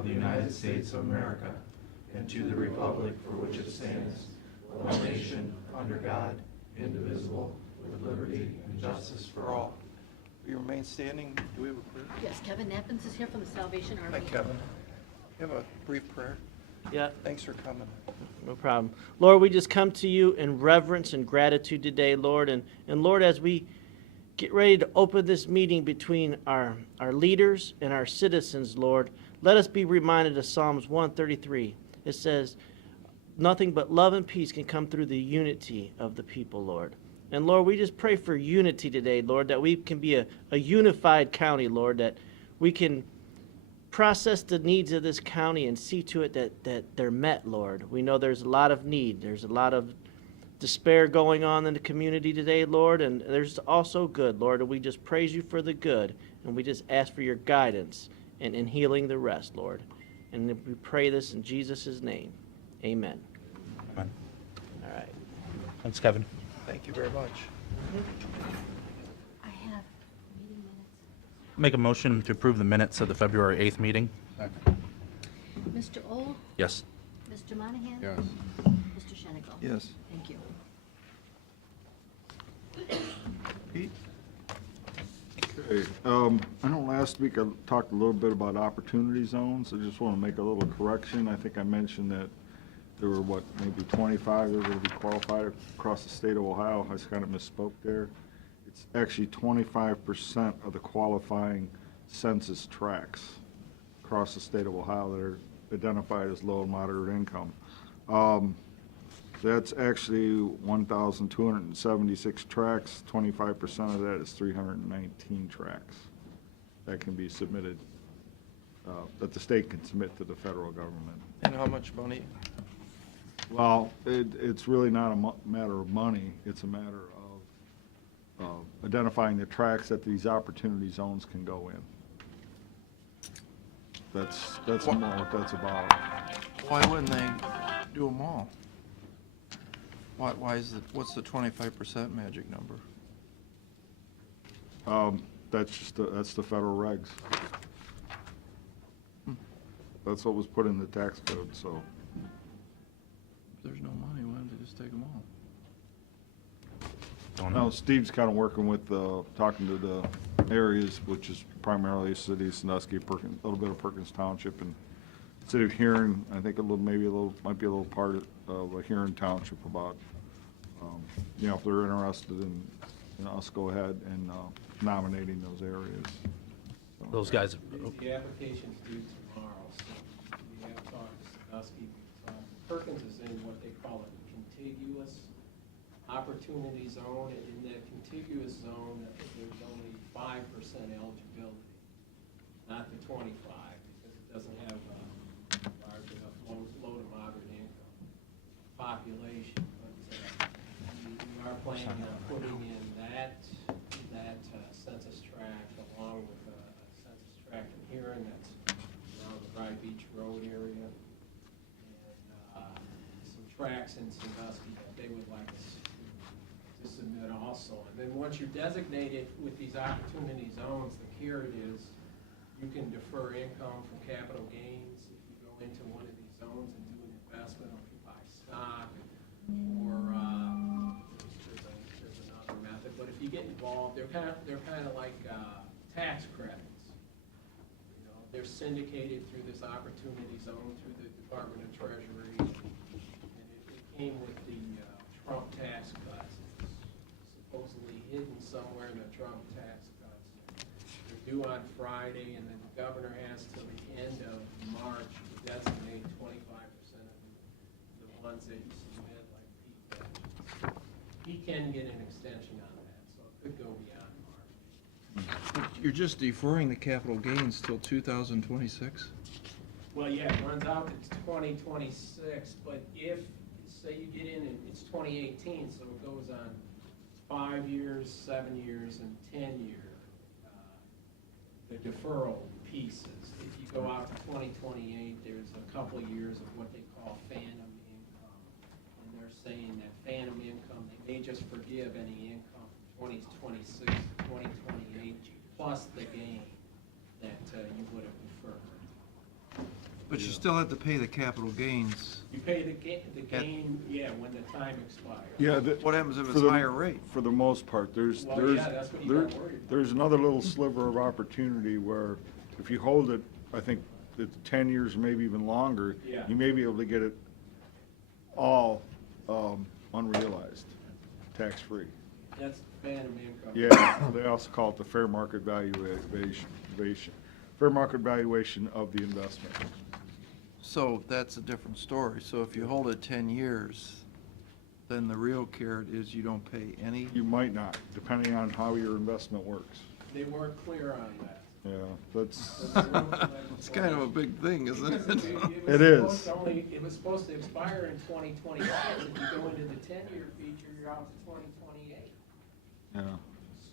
of the United States of America and to the republic for which it stands, one nation, under God, indivisible, with liberty and justice for all. We remain standing. Do we have a prayer? Yes, Kevin Nappins is here from the Salvation Army. Hi, Kevin. You have a brief prayer? Yeah, Thanks for coming. no problem. Lord, we just come to you in reverence and gratitude today, Lord. And Lord, as we get ready to open this meeting between our leaders and our citizens, Lord, let us be reminded of Psalms 133. It says, nothing but love and peace can come through the unity of the people, Lord. And Lord, we just pray for unity today, Lord, that we can be a unified county, Lord, that we can process the needs of this county and see to it that they're met, Lord. We know there's a lot of need. There's a lot of despair going on in the community today, Lord, and there's also good, Lord, and we just praise you for the good, and we just ask for your guidance in healing the rest, Lord. And we pray this in Jesus' name. Amen. Amen. All right. Thanks, Kevin. Thank you very much. I have meeting minutes. Make a motion to approve the minutes of the February 8th meeting. Mr. Old, Yes. Mr. Monahan? Yes. Mr. Shenigal? Yes. Thank you. Pete? Okay, I know last week I talked a little bit about opportunity zones. I just want to make a little correction. I think I mentioned that there were, maybe 25 that were going to be qualified across the state of Ohio. I just kind of misspoke there. It's actually 25% of the qualifying census tracts across the state of Ohio that are identified as low and moderate income. That's actually 1,276 tracts. 25% of that is 319 tracts that can be submitted, that the state can submit to the federal government. And how much money? Well, it's really not a matter of money. It's a matter of identifying the tracts that these opportunity zones can go in. That's more what that's about. Why wouldn't they do them all? Why is what's the 25% magic number? That's the federal regs. That's what was put in the tax code, so. If there's no money, why don't they just take them all? Don't Now, know. Steve's kind of working with, talking to the areas, which is primarily City of Sandusky, a little bit of Perkins Township, and City of Huron. I think might be a little part of a Huron Township about, if they're interested in us go ahead and nominating those areas. So. Those guys. The application's due tomorrow, so we have talked to Sandusky. Perkins is in what they call a contiguous opportunity zone, and in that contiguous zone, there's only 5% eligibility, not the 25, because it doesn't have a large enough low to moderate income population. But we are planning on putting in that census tract along with a census tract in Huron that's around the Rye Beach Road area, and some tracts in Sandusky that they would like us to submit also. And then once you're designated with these opportunity zones, the carrot is you can defer income from capital gains if you go into one of these zones and do an investment, or if you buy stock, or there's another method. But if you get involved, they're kind of like tax credits. You know, they're syndicated through this opportunity zone through the Department of Treasury, and it came with the Trump tax cuts. It's supposedly hidden somewhere in the Trump tax cuts. They're due on Friday, and then the governor has till the end of March to designate 25% of the ones that you submit, like Pete mentioned. He can get an extension on that, so it could go beyond March. You're just deferring the capital gains till 2026? Well, yeah, it runs out to 2026, but if, say you get in, it's 2018, so it goes on 5 years, 7 years, and 10-year, the deferral pieces. If you go out to 2028, there's a couple of years of what they call phantom income, and they're saying that phantom income, they may just forgive any income from 2026 to 2028, plus the gain that you would have deferred. But you still have to pay the capital gains. You pay the gain, yeah, when the time expires. Yeah. What happens if For it's the- higher rate? For the most part, there's, Well, there's, yeah, that's what you there- got worried about. there's another little sliver of opportunity where if you hold it, I think it's 10 years, maybe even longer, Yeah. you may be able to get it all unrealized, tax-free. That's phantom income. Yeah, they also call it the fair market fair market valuation of the investment. So that's a different story. So if you hold it 10 years, then the real carrot is you don't pay any. You might not, depending on how your investment works. They weren't clear on that. Yeah, that's, It's kind of a big thing, isn't Because it? It is. It was supposed to expire in 2026. If you go into the 10-year feature, you're out to 2028. yeah.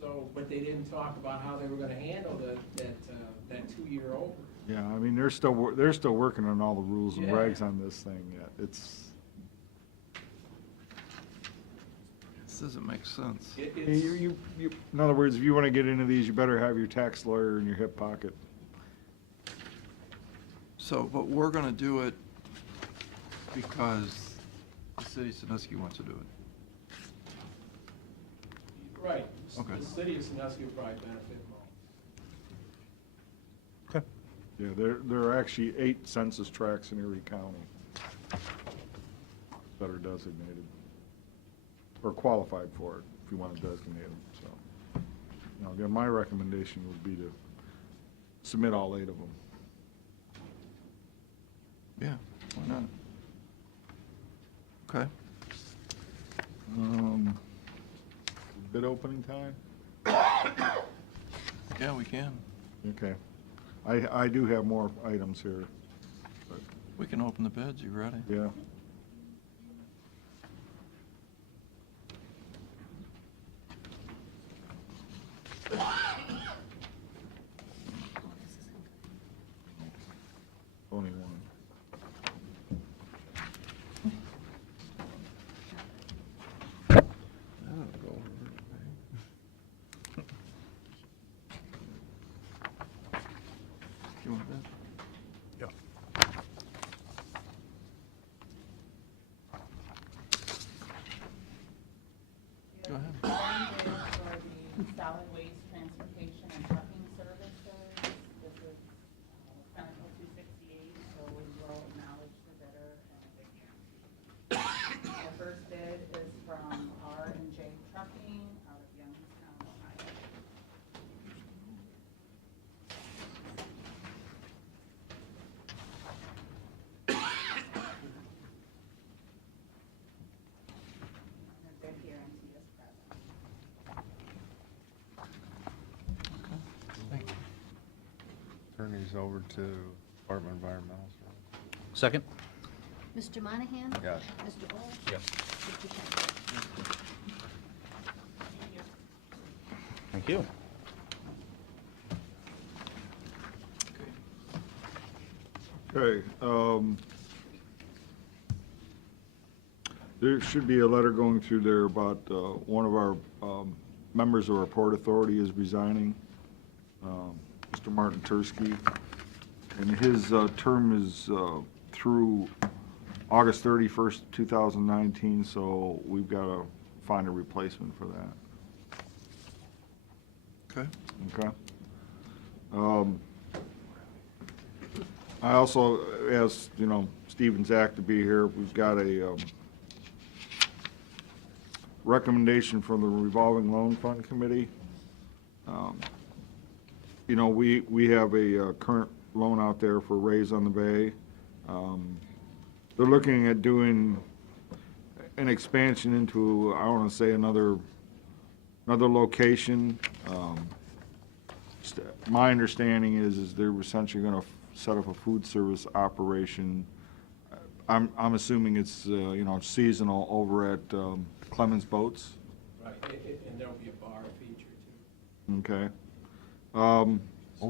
So, but they didn't talk about how they were gonna handle that 2-year over. Yeah, I mean, they're still working on all the rules and Yeah. regs on this thing yet. It's, This doesn't make sense. in other words, if you want to get into these, you better have your tax lawyer in your hip pocket. So, but we're gonna do it because the city of Sandusky wants to do it. Right. Okay. The city of Sandusky will probably benefit more. Yeah, there are actually 8 census tracts in Erie County that are designated, or qualified for it, if you want to designate them, so. Again, my recommendation would be to submit all 8 of them. Yeah, why not? Okay. Bid opening time? Yeah, we can. Okay. I do have more items here, but, We can open the bids. You ready? yeah. Only one. You want that? Yeah. Go ahead. For the solid waste transportation and trucking services, this is Senate 268, so we will acknowledge the bidder and a bid guarantee. The first bid is from R&J Trucking out of Youngstown, Ohio. And their bid guarantee is present. Thank you. Turn these over to Department of Environmental. Second? Mr. Monahan? Yes. Mr. Old? Yes. Mr. Shannon? Thank you. Okay, there should be a letter going through there about, one of our, members of our Port Authority is resigning, Mr. Martin Tursky, and his, term is, through August 31st, 2019, so we've got to find a replacement for that, Okay. okay? I also asked, Steve and Zach to be here. We've got a recommendation from the revolving loan fund committee. We have a current loan out there for Rays on the Bay. They're looking at doing an expansion into, I want to say, another location. My understanding is they're essentially going to set up a food service operation. I'm assuming it's, seasonal over at Clemens Boats. Right, and there'll be a bar feature too. Okay. Over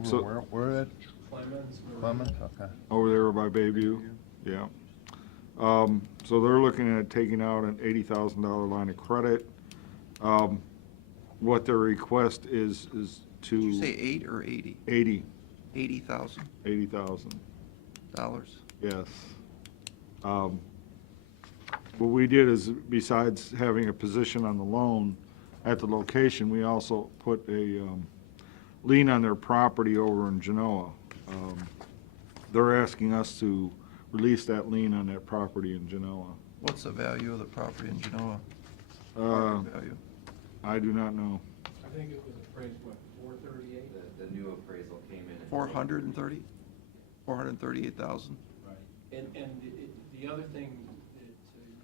So- where at? Clemens. Marine. Clement? Okay. Over there by Bayview, yeah. So they're looking at taking out an $80,000 line of credit. What their request is Did you to say 8 or 80? 80, 80,000 $80,000. dollars. Yes. What we did is, besides having a position on the loan at the location, we also put a lien on their property over in Genoa. They're asking us to release that lien on that property in Genoa. What's the value of the property in Genoa? Uh, Market value? I do not know. I think it was appraised, what, 438? The new appraisal came in at. 430? 438,000? Right. And the other thing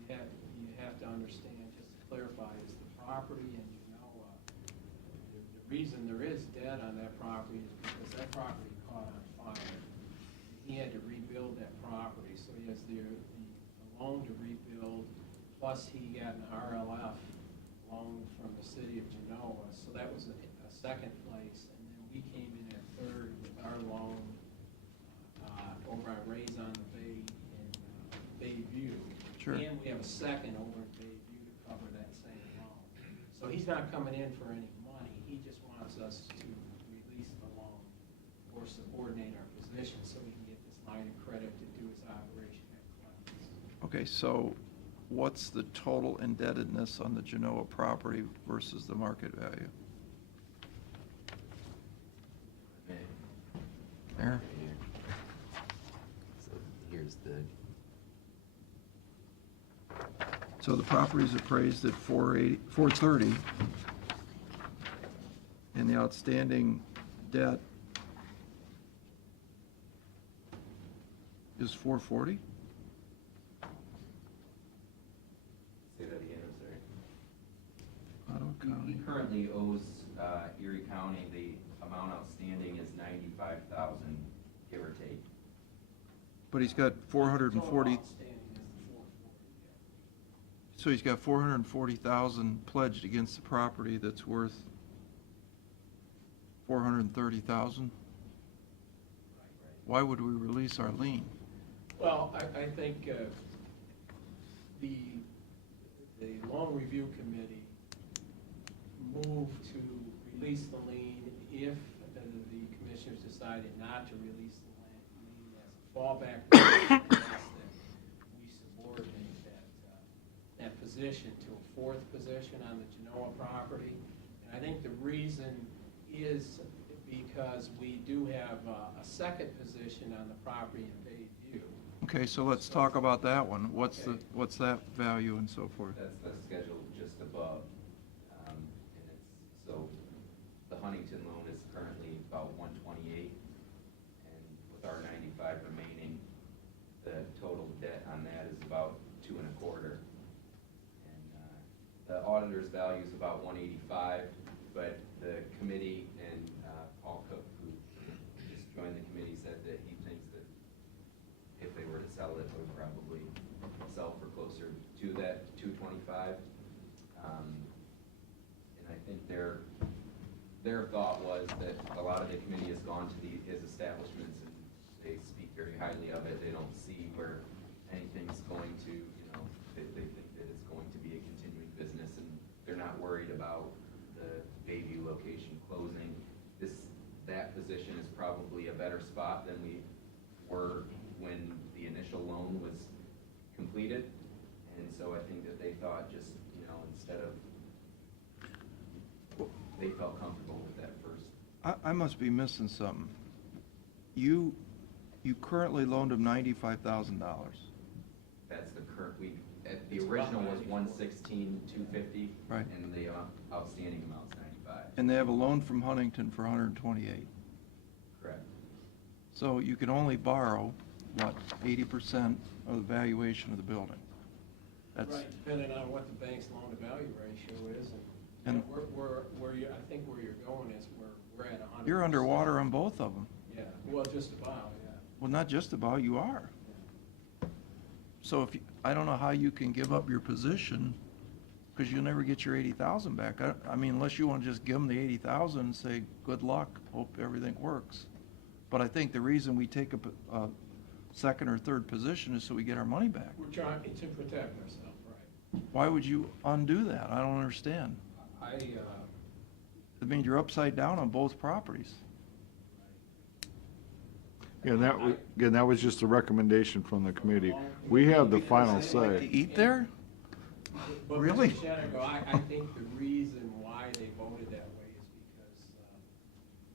that you have to understand, just to clarify, is the property in Genoa, the reason there is debt on that property is because that property caught on fire. He had to rebuild that property, so he has the loan to rebuild, plus he got an RLF loan from the city of Genoa, so that was a second place, and then we came in at third with our loan over at Raison Bay in Bayview. Sure. And we have a second over in Bayview to cover that same loan. So he's not coming in for any money, he just wants us to release the loan or subordinate our position so we can get this line of credit to do his operation at Clemens. Okay, so what's the total indebtedness on the Genoa property versus the market value? Mayor? So here's the, So the property's appraised at 430, and the outstanding debt is 440? say that again, I'm sorry. Ottawa He County. currently owes Erie County, the amount outstanding is 95,000, give or take. But he's got 440, Total outstanding is the 440, so he's got 440,000 pledged against the property that's worth 430,000? Why would we release our lien? Well, I think the loan review committee moved to release the lien if the commissioners decided not to release the lien as a fallback position, that we subordinate that position to a fourth position on the Genoa property. And I think the reason is because we do have a second position on the property in Bayview. Okay, so let's talk about that one. What's that value and so forth? That's the schedule just above. And it's, so the Huntington loan is currently about 128, and with our 95 remaining, the total debt on that is about 2.25. And the auditor's value is about 185, but the committee and Paul Cook, who just joined the committee, said that he thinks that if they were to sell it, it would probably sell for closer to that 225. And I think their thought was that a lot of the committee has gone to his establishments and they speak very highly of it. They don't see where anything's going to, they think that it's going to be a continuing business, and they're not worried about the Bayview location closing. That position is probably a better spot than we were when the initial loan was completed. And so I think that they thought just, instead of, they felt comfortable with that first. I must be missing something. You currently loaned him $95,000, That's the current, the original was 116,250. Right. And the outstanding amount's 95. and they have a loan from Huntington for 128. Correct. So you can only borrow, 80% of the valuation of the building? That's, Right, depending on what the bank's loan-to-value ratio is, And- and where you, I think where you're going is we're at 100%. you're underwater on both of them. Yeah, well, just about, yeah. Well, not just about, you are. So if, I don't know how you can give up your position, because you'll never get your 80,000 back. I mean, unless you want to just give them the 80,000 and say, good luck, hope everything works. But I think the reason we take a second or third position is so we get our money back. We're trying to protect ourselves, right. Why would you undo that? I don't understand. I It means you're upside down on both properties. Again, that was just a recommendation from the committee. We have the final To say. eat there? But Really? Mr. Shenick, I think the reason why they voted that way is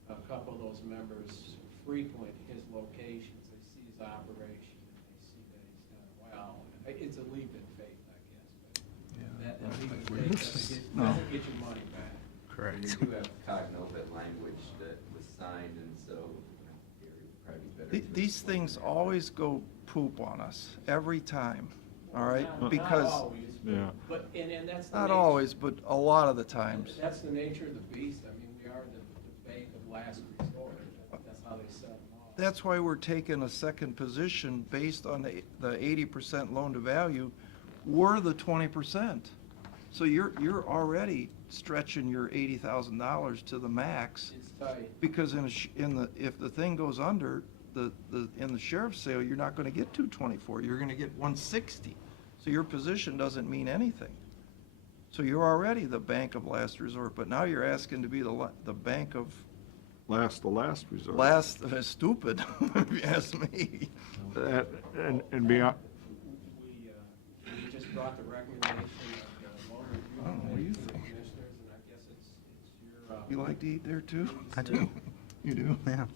because a couple of those members frequent his locations, they see his operation, and they see that he's done well. It's a leap in faith, I guess, but that leap in faith doesn't get your money back. And you do have cognovit language that was signed, and so Gary would probably be better. to These explain things that. always go poop on us, every time, all right? Not Because, always, Yeah. but, and that's the not nature. always, but a lot of the times. That's the nature of the beast. I mean, we are the bank of last resort. That's how they set them off. That's why we're taking a second position based on the 80% loan to value. We're the 20%. So you're already stretching your $80,000 to the max. It's tight. Because if the thing goes under, in the sheriff's sale, you're not gonna get 224, you're gonna get 160. So your position doesn't mean anything. So you're already the bank of last resort, but now you're asking to be the bank of The last resort. last, stupid, if you ask me. And beyond, We just brought the recommendation of the loan review Oh, what do you committee to the think? commissioners, and I guess it's your. You like to eat there too? I do. You do? Yeah.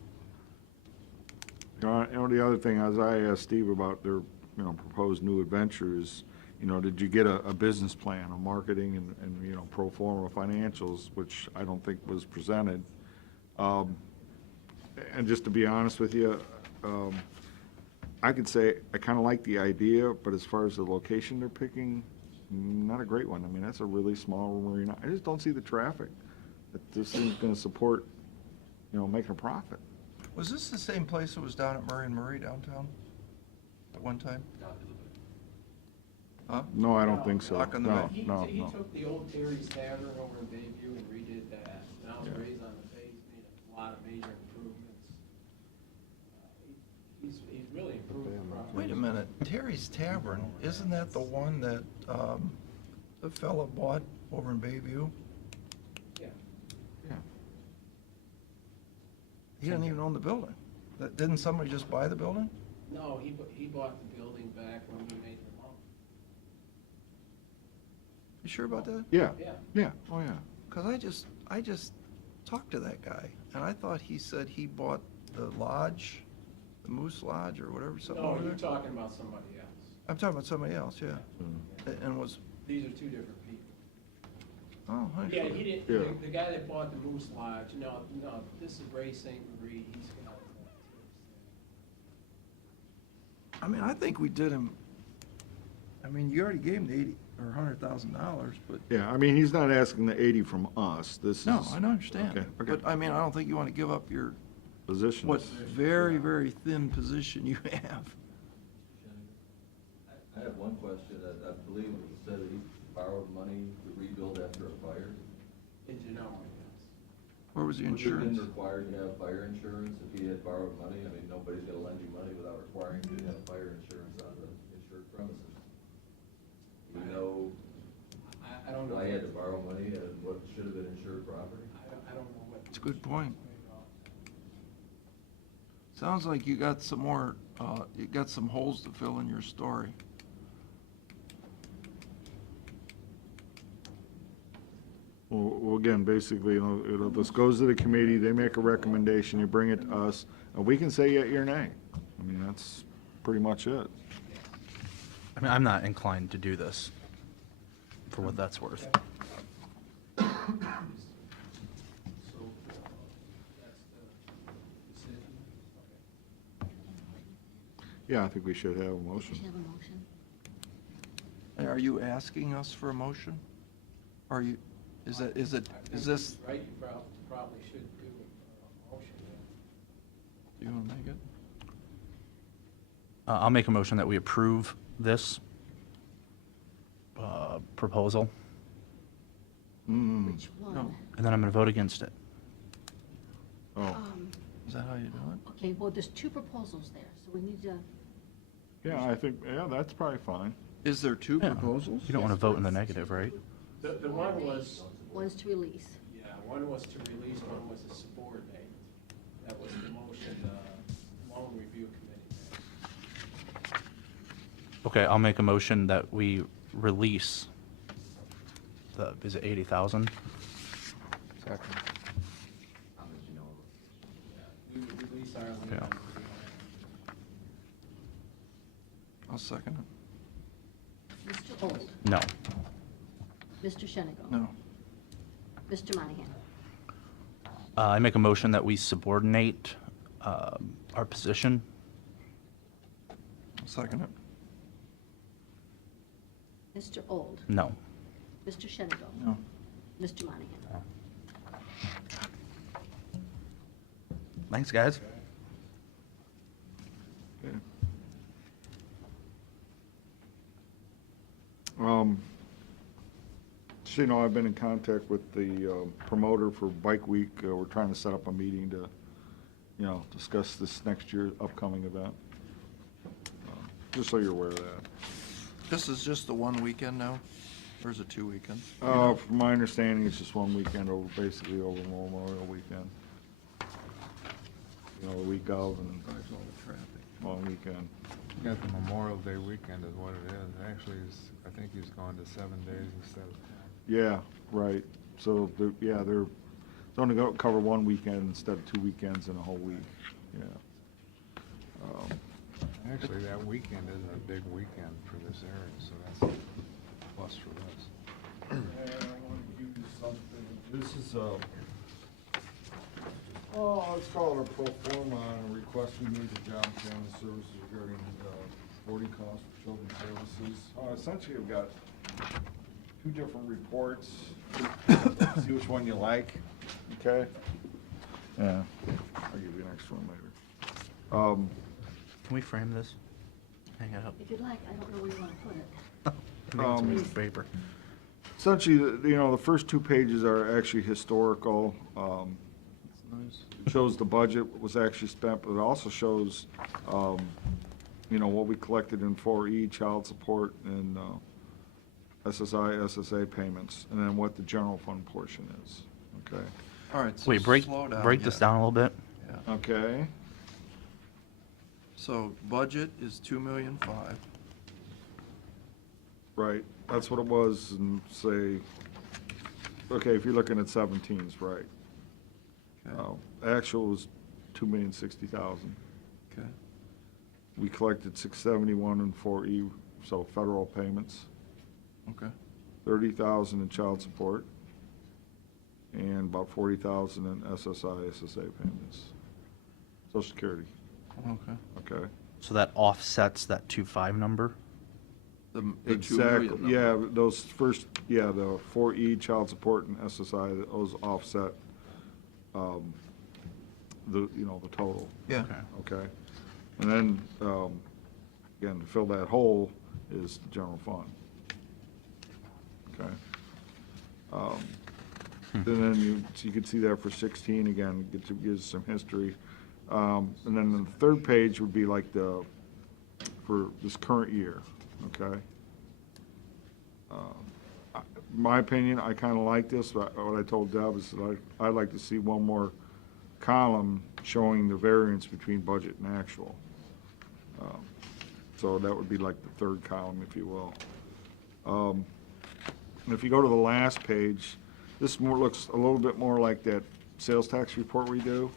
the other thing, as I asked Steve about their, proposed new adventures, did you get a business plan, a marketing and pro forma financials, which I don't think was presented. And just to be honest with you, I could say I kind of like the idea, but as far as the location they're picking, not a great one. I mean, that's a really small marina. I just don't see the traffic that this thing's gonna support, making a profit. Was this the same place that was down at Murray and Murray downtown at one time? Huh? No, I don't think so. Lock on the No, back. He no, he no. took the old Terry's Tavern over in Bayview and redid that. Now it's raised on the base, made a lot of major improvements. He's really improved the property. Wait a minute, Terry's Tavern, isn't that the one that, the fella bought over in Bayview? Yeah. Yeah. He didn't even own the building. Didn't somebody just buy the building? No, he bought the building back when we made the loan. You sure about that? Yeah, Yeah. yeah, oh, yeah. Because I just talked to that guy, and I thought he said he bought the lodge, the Moose Lodge or whatever, something No, over you're there. talking about somebody else. I'm talking about somebody else, yeah. And was, These are two different people. oh, honey. Yeah, he didn't, Yeah. the guy that bought the Moose Lodge, no, this is Ray St. Marie, he's got I mean, I think we did him, I mean, you already gave him the $100,000, but, Yeah, I mean, he's not asking the 80 from us. This is. no, I don't understand. Okay, okay. But, I mean, I don't think you want to give up your, Positions. what very, very thin position you have. I have one question. I believe it said that he borrowed money to rebuild after a fire. in Genoa, yes. Where was the Would he have been insurance? required to have fire insurance if he had borrowed money? I mean, nobody's gonna lend you money without requiring you to have fire insurance on the insured premises. Do you know I don't know. why he had to borrow money and what should have been insured property? I don't know what. It's a good point. Sounds like you got some more, you got some holes to fill in your story. Well, again, basically, this goes to the committee, they make a recommendation, you bring it to us, and we can say yea or nay. I mean, that's pretty much it. I mean, I'm not inclined to do this, for what that's worth. So, that's the decision. Yeah, I think we should have a We motion. should have a motion. And are you asking us for a motion? Are you, is I this, think Right, you probably should do a motion. do you want to make it? I'll make a motion that we approve this proposal, Which one? No. and then I'm going to vote against it. Oh, Is that how you do it? Okay, well, there's two proposals there, so we need to, yeah, I think, yeah, that's probably fine. Is there two Yeah. proposals? You don't want to vote in the negative, right? The one was, one's to release. yeah, one was to release, one was to subordinate. That was the motion, loan review Okay, I'll make a motion that we release is it 80,000? Second. I'll let you know. We would release our lien Yeah. on 300. I'll second it. Mr. Old, No. Mr. Shenigo. No. Mr. Monahan. I make a motion that we subordinate our position. I'll second it. Mr. Old, No. Mr. Shenigo. No. Mr. Monahan. Thanks, guys. Okay. So, you know, I've been in contact with the promoter for Bike Week. We're trying to set up a meeting to, you know, discuss this next year's upcoming event. Just so you're aware of that. This is just the one weekend now, or is it 2 weekends? From my understanding, it's just one weekend over, basically over Memorial Weekend. You know, the week of and Drives all the traffic. long weekend. You got the Memorial Day weekend is what it is. Actually, I think he's going to 7 days instead of 10. Yeah, right. So, they're only going to cover one weekend instead of 2 weekends in a whole week, yeah. Actually, that weekend isn't a big weekend for this area, so that's a plus for us. And I want to give you something. This is let's call it a pro forma on a request we made to Job and Family Services regarding boarding costs for children's services. Essentially, I've got 2 different reports. See which one you like, okay? Yeah, I'll give you an extra one later. Can we frame this? Hang it up. If you'd like, I don't know where you want to put it. Make it some piece of paper. Essentially, you know, the first 2 pages are actually historical. That's nice. It shows the budget was actually spent, but it also shows, you know, what we collected in 4E, child support, and SSI, SSA payments, and then what the general fund portion is, okay? All right, so Wait, slow down. break this yeah. down a little bit. Yeah. Okay, So budget is 2,000,005. right, that's what it was, and say, okay, if you're looking at 17s, right. Okay. Actual was 2,060,000. Okay. We collected 671 in 4E, so federal payments. Okay. 30,000 in child support, and about 40,000 in SSI, SSA payments. Social Security, Okay. okay? So that offsets that 2.5 number? The 2 Exactly, million yeah, number. those first, the 4E, child support, and SSI, those offset, the total, Yeah. Okay. okay? And then, again, to fill that hole is the general fund. Okay? And then you can see that for 16, again, gives some history. And then the third page would be like for this current year, okay? My opinion, I kind of like this, but what I told Deb is that I'd like to see one more column showing the variance between budget and actual. So that would be like the third column, if you will. And if you go to the last page, this looks a little bit more like that sales tax report we do.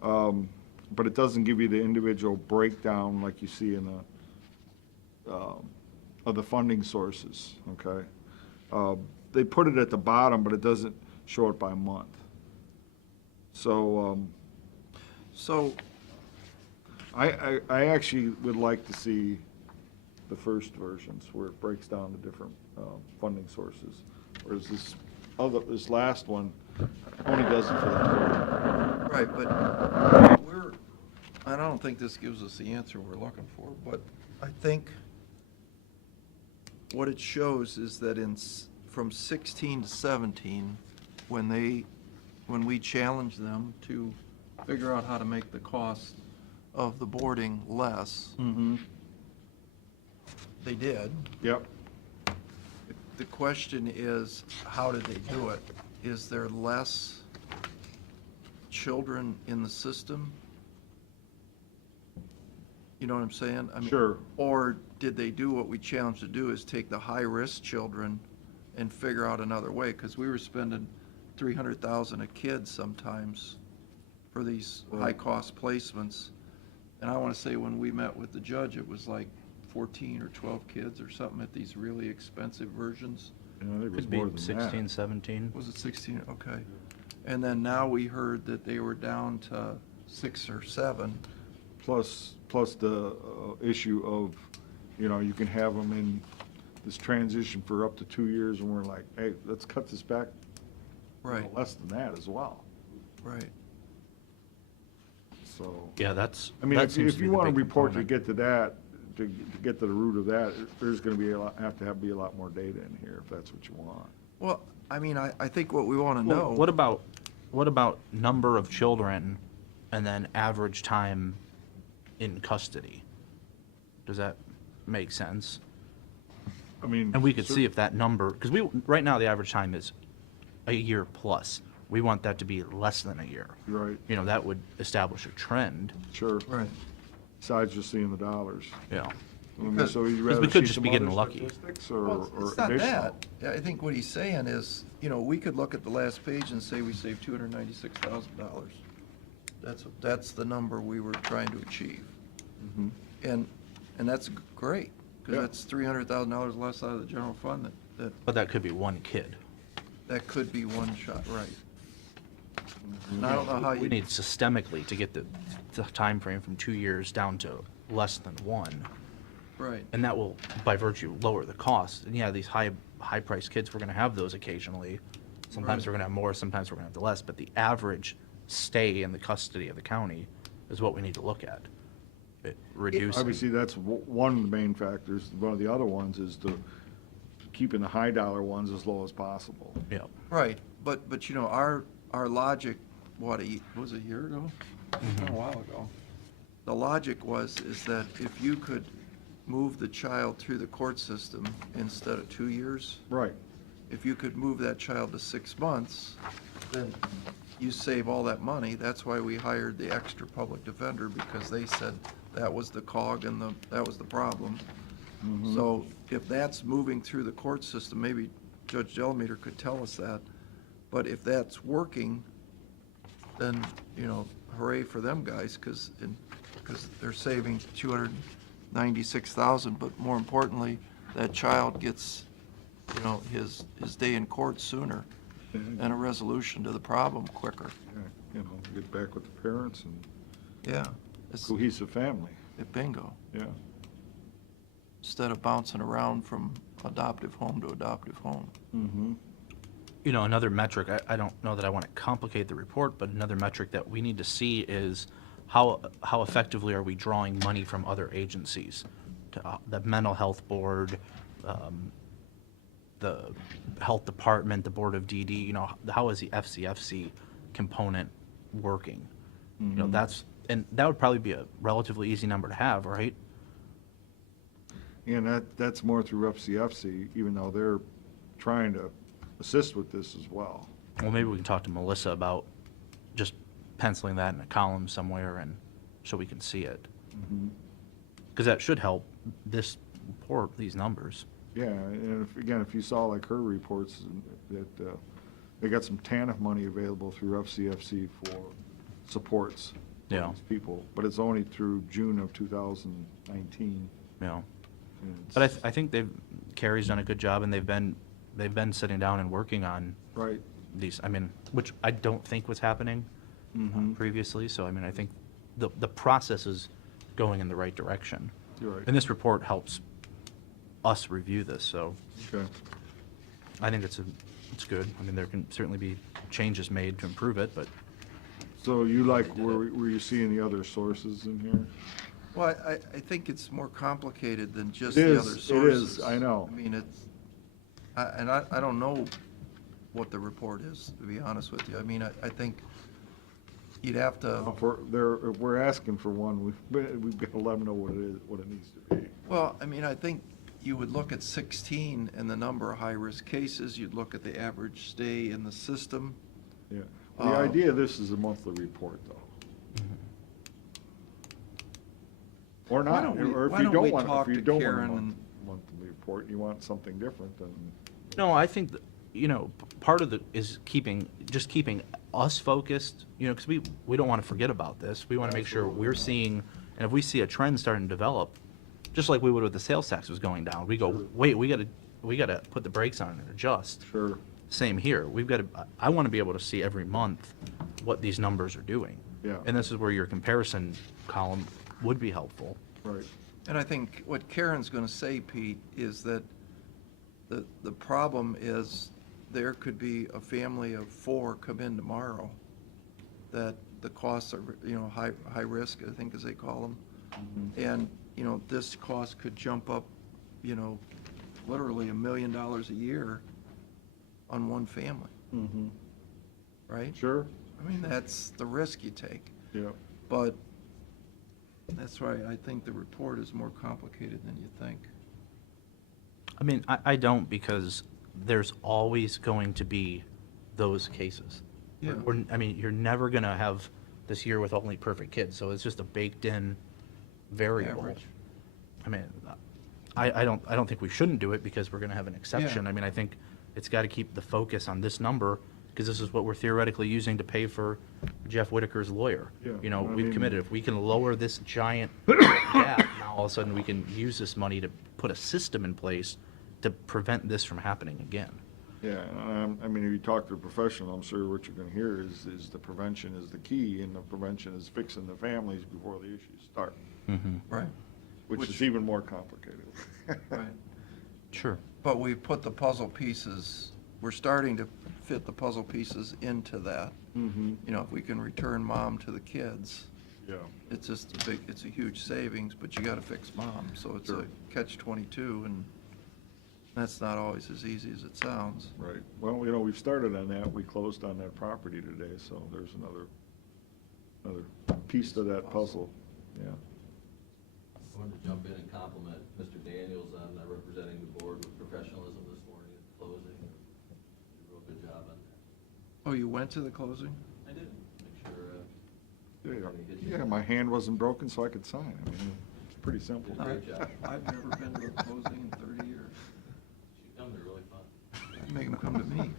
But it doesn't give you the individual breakdown like you see in of the funding sources, okay? They put it at the bottom, but it doesn't show it by month. So, So, I actually would like to see the first versions where it breaks down the different funding sources, whereas this last one only does it for the total. right, but I don't think this gives us the answer we're looking for, but I think what it shows is that from 16 to 17, when we challenged them to figure out how to make the cost of the boarding less, they did. Yep. The question is, how did they do it? Is there less children in the system? You know what I'm saying? I mean, Sure. Or did they do what we challenged to do, is take the high-risk children and figure out another way? Because we were spending $300,000 a kid sometimes for these Right. high-cost placements. And I want to say when we met with the judge, it was like 14 or 12 kids or something at these really expensive versions. You know, I think it was Could be more than that. 16, 17. Was it 16? Okay. And then now we heard that they were down to 6 or 7. Plus the issue of, you know, you can have them in this transition for up to 2 years, and we're like, hey, let's cut this back, you know, Right, less than that as well. right. So, Yeah, that's, I mean, that if seems to if be you the want to big report to component. get to that, to get to the root of that, there's going to be be a lot more data in here if that's what you want. Well, I mean, I think what we want to Well, know. what about number of children and then average time in custody? Does that make sense? I mean. And we could see if that number, because right now the average time is a year plus. We want that to be less than a year. Right, You know, that would establish a trend, sure. Right. Besides just seeing the dollars. you know. I mean, Because- so you'd because we rather could see just some be getting other lucky. statistics Well, or it's not additional? that. Yeah, I think what he's saying is, you know, we could look at the last page and say we saved $296,000. That's the number we were trying to achieve. Mhm. And that's great, because Yeah. that's $300,000 less out of the general fund But that could be one kid. that could be one shot, right. And I don't know how We you, need systemically to get the time frame from 2 years down to less than 1. right, And that will, by virtue, lower the cost. And yeah, these high-priced kids, we're gonna have those occasionally. Sometimes Right. we're gonna have more, sometimes we're gonna have the less, but the average stay in the custody of the county is what we need to look at. Reducing. Obviously, that's one of the main factors. One of the other ones is keeping the high dollar ones as low as possible. Yeah. right. But you know, our logic, was it a year ago? It's been a while ago. The logic is that if you could move the child through the court system instead of 2 years, Right, if you could move that child to 6 months, then you save all that money. That's why we hired the extra public defender, because they said that was the cog and that was the problem. So if that's moving through the court system, maybe Judge Delmeter could tell us that. But if that's working, then, you know, hooray for them guys, because they're saving $296,000, but more importantly, that child gets, you know, his day in court sooner and a resolution to the problem quicker. yeah, you know, get back with the parents and Yeah. It's cohesive family, bingo. yeah. Instead of bouncing around from adoptive home to adoptive home. Mm-hmm. You know, another metric, I don't know that I want to complicate the report, but another metric that we need to see is how effectively are we drawing money from other agencies? The mental health board, the health department, the board of DD, you know, how is the FCFC component working? You know, and that would probably be a relatively easy number to have, right? And that's more through FCFC, even though they're trying to assist with this as well. Well, maybe we can talk to Melissa about just penciling that in a column somewhere and so we can see it. Because that should help this report, these numbers. Yeah, and if you saw like her reports, that they got some TANF money available through FCFC for supports for Yeah. these people, but it's only through June of 2019. You know, and but it's- I think Carrie's done a good job, and they've been sitting down and working on Right. these. I mean, which I don't think was happening Mhm. previously. So I mean, I think the process is going in the right direction. You're right. And this report helps us review this. So Okay. I think it's good. I mean, there can certainly be changes made to improve it, but So you like, were you seeing the other sources in here? Well, I think it's more complicated than just It the is, other it sources. is, I know. I mean, I don't know what the report is, to be honest with you. I mean, I think you'd have to, If we're asking for one, we've got to let them know what it is, what it needs to be. well, I mean, I think you would look at 16 and the number of high-risk cases, you'd look at the average stay in the system. Yeah. Well, the idea of this is a monthly report, though. Or Why not, don't we- or if why you don't don't we want, talk if you to don't want Karen a and- monthly report, you want something different, then, No, I think, part of is keeping us focused, because we don't want to forget about this. We want to make sure we're seeing, and if we see a trend starting to develop, just like we would with the sales tax was going down, we go, wait, we gotta put the brakes on and adjust. sure. Same here. I want to be able to see every month what these numbers are doing. Yeah. And this is where your comparison column would be helpful. Right. And I think what Karen's gonna say, Pete, is that the problem is there could be a family of 4 come in tomorrow, that the costs are, high risk, I think as they call them. And, this cost could jump up, literally $1 million a year on one family, Mm-hmm. right? Sure, I mean, that's the risk you take. yeah. But that's why I think the report is more complicated than you think. I mean, I don't, because there's always going to be those cases. Yeah. You're never going to have this year with only perfect kids, so it's just a baked-in variable. Average. I mean, I don't think we shouldn't do it because we're going to have an exception. Yeah. I mean, I think it's got to keep the focus on this number, because this is what we're theoretically using to pay for Jeff Whitaker's lawyer. Yeah, I We've mean- committed, if we can lower this giant gap, now all of a sudden we can use this money to put a system in place to prevent this from happening again. Yeah, I mean, if you talk to a professional, I'm sure what you're gonna hear is the prevention is the key, and the prevention is fixing the families before the issues start, Right. which is even more complicated. Right. Sure. But we've put the puzzle pieces, we're starting to fit the puzzle pieces into that. Mm-hmm, If we can return mom to the kids, yeah, it's just it's a huge savings, but you gotta fix mom, so it's a Sure. catch-22, and that's not always as easy as it sounds. right. Well, we've started on that, we closed on that property today, so there's another piece to that puzzle, yeah. I wanted to jump in and compliment Mr. Daniels on representing the board with professionalism this morning at the closing. You did a real good job on that. Oh, you went to the closing? I did. Make sure, Yeah, my hand wasn't broken, so I could sign. I mean, it's pretty simple. Great job. I've never been to a closing in 30 years. should come, they're really fun. You make them come to me.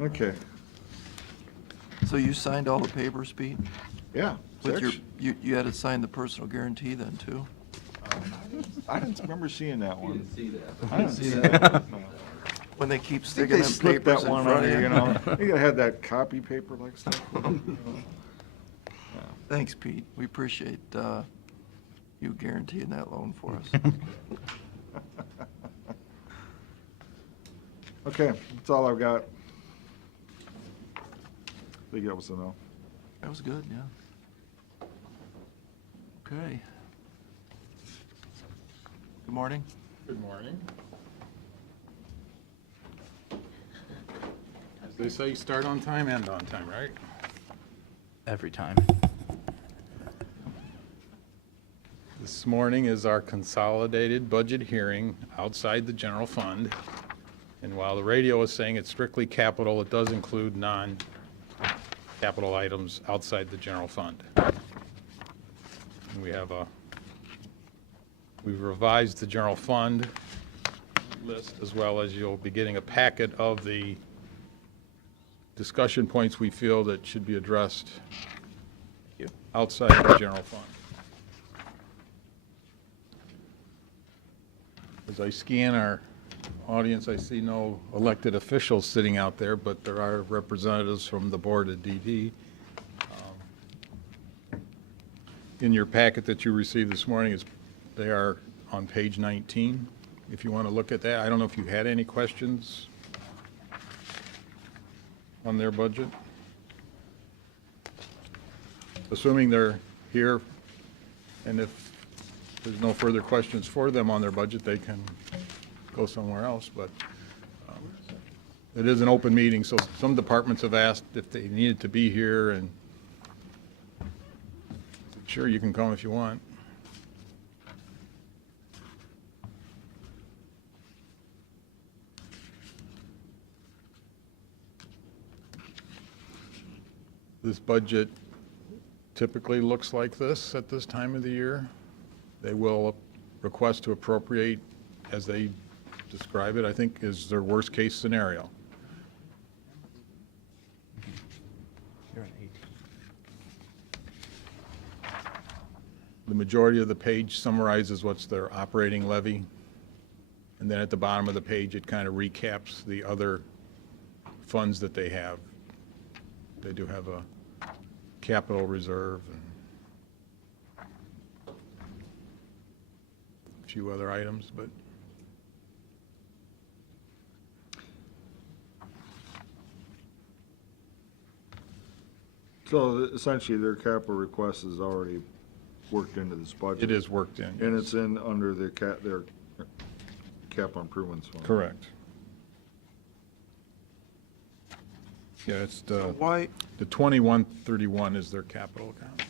Okay, So you signed all the papers, Pete? yeah. With you had to sign the personal guarantee then, too? I didn't remember seeing that You one. didn't see that. I didn't see see that. that. No. When they keep I think sticking they them slipped papers that in one front on of you, you. you gotta have that copy paper like stuff. Thanks, Pete. We appreciate you guaranteeing that loan for us. Okay, that's all I've got. I think that was enough. That was good, yeah. Okay. Good morning. Good morning. As they say, start on time, end on time, right? Every time. This morning is our consolidated budget hearing outside the general fund. And while the radio is saying it's strictly capital, it does include non-capital items outside the general fund. And we've revised the general fund list, as well as you'll be getting a packet of the discussion points we feel that should be addressed outside the general fund. As I scan our audience, I see no elected officials sitting out there, but there are representatives from the board of DD. In your packet that you received this morning, they are on page 19, if you want to look at that. I don't know if you had any questions on their budget? Assuming they're here, and if there's no further questions for them on their budget, they can go somewhere else, but it is an open meeting, so some departments have asked if they needed to be here, and sure, you can come if you want. This budget typically looks like this at this time of the year. They will request to appropriate, as they describe it, I think is their worst-case scenario. You're an 18. The majority of the page summarizes what's their operating levy, and then at the bottom of the page, it kind of recaps the other funds that they have. They do have a capital reserve and a few other items, but So essentially, their capital request is already worked into this budget. it is worked in. And yes. it's in under their capital improvements fund. Correct. Yeah, it's the Why 2131 is their capital account.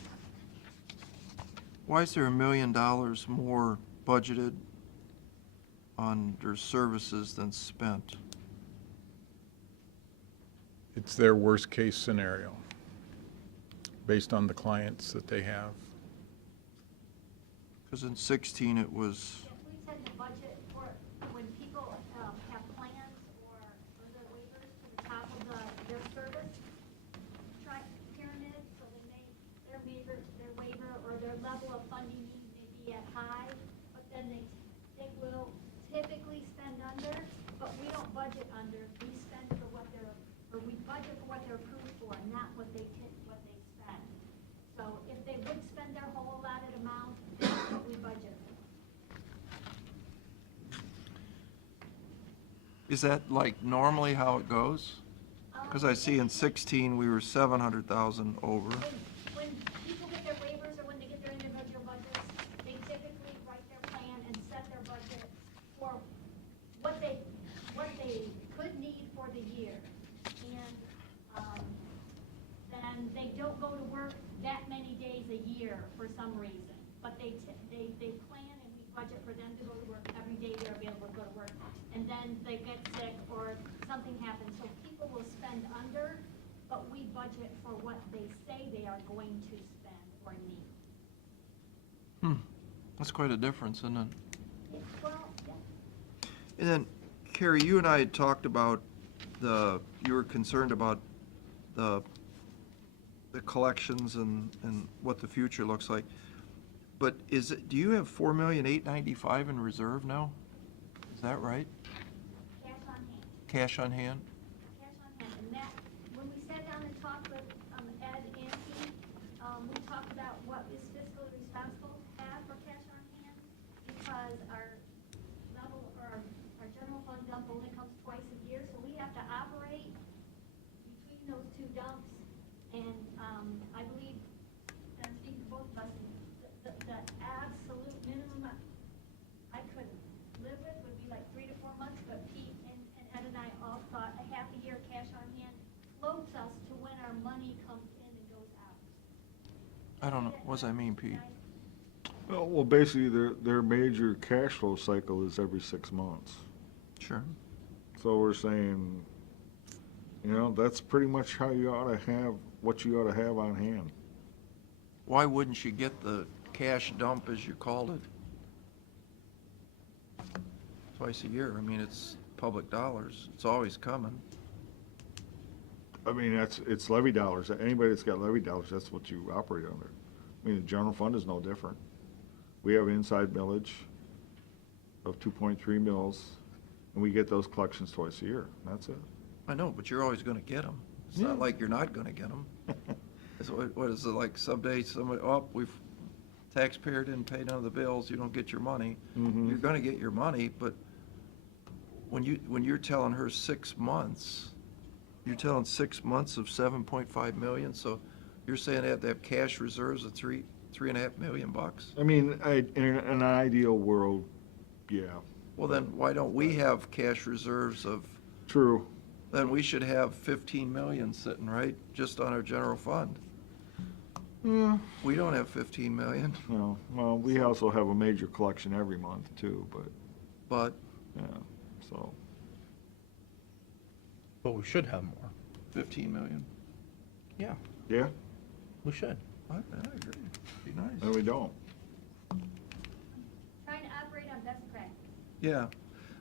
is there $1 million more budgeted on their services than spent? It's their worst-case scenario, based on the clients that they have. Because in 16 it was, We tend to budget for when people have plans or the waivers to the top of their service pyramid, so their waiver or their level of funding needs may be at high, but then they will typically spend under, but we don't budget under. We spend for we budget for what they're approved for, not what they spend. So if they would spend their whole allotted amount, that's what we budget. is that like normally how it goes? Because I see in 16 we were 700,000 over. When people get their waivers or when they get their individual budgets, they typically write their plan and set their budget for what they could need for the year. And then they don't go to work that many days a year for some reason. But they plan and we budget for them to go to work every day they're available to go to work. And then they get sick or something happens. So people will spend under, but we budget for what they say they are going to spend or need. That's quite a difference, isn't it? Well, yeah. And then, Carrie, you and I had talked about you were concerned about the collections and what the future looks like. But do you have $4,895,000 in reserve now? Is that right? Cash on hand. Cash on hand? Cash on hand. And that, when we sat down and talked with Ed and Pete, we talked about what is fiscally responsible to have for cash on hand, because our level, or our general fund dump only comes twice a year, so we have to operate between those two dumps. And I believe, I'm speaking for both of us, the absolute minimum I could live with would be like 3 to 4 months, but Pete and Ed and I all thought a half a year cash on hand floats us to when our money comes in and goes out. I don't know. What does that mean, Pete? Well, basically, their major cash flow cycle is every 6 months. Sure. So we're saying, that's pretty much how you ought to have, what you ought to have on hand. Why wouldn't you get the cash dump, as you called it, twice a year? I mean, it's public dollars. It's always coming. I mean, it's levy dollars. Anybody that's got levy dollars, that's what you operate under. I mean, the general fund is no different. We have inside millage of 2.3 mils, and we get those collections twice a year. That's it. I know, but you're always going to get them. It's Yeah. not like you're not going to get them. What is it like? Someday somebody, taxpayer didn't pay none of the bills. You don't get your money. Mhm. You're going to get your money, but when you're telling her 6 months, you're telling 6 months of 7.5 million. So you're saying they have to have cash reserves of $3.5 million bucks. I mean, in an ideal world, yeah. Well, then why don't we have cash reserves of? True. Then we should have 15 million sitting, right, just on our general fund. Yeah. We don't have 15 million, No, well, we also have a major collection every month too, but yeah, so. But we should have more. 15 million. Yeah, Yeah? we should. I agree. Be nice. And we don't. Trying to operate on best practice. Yeah.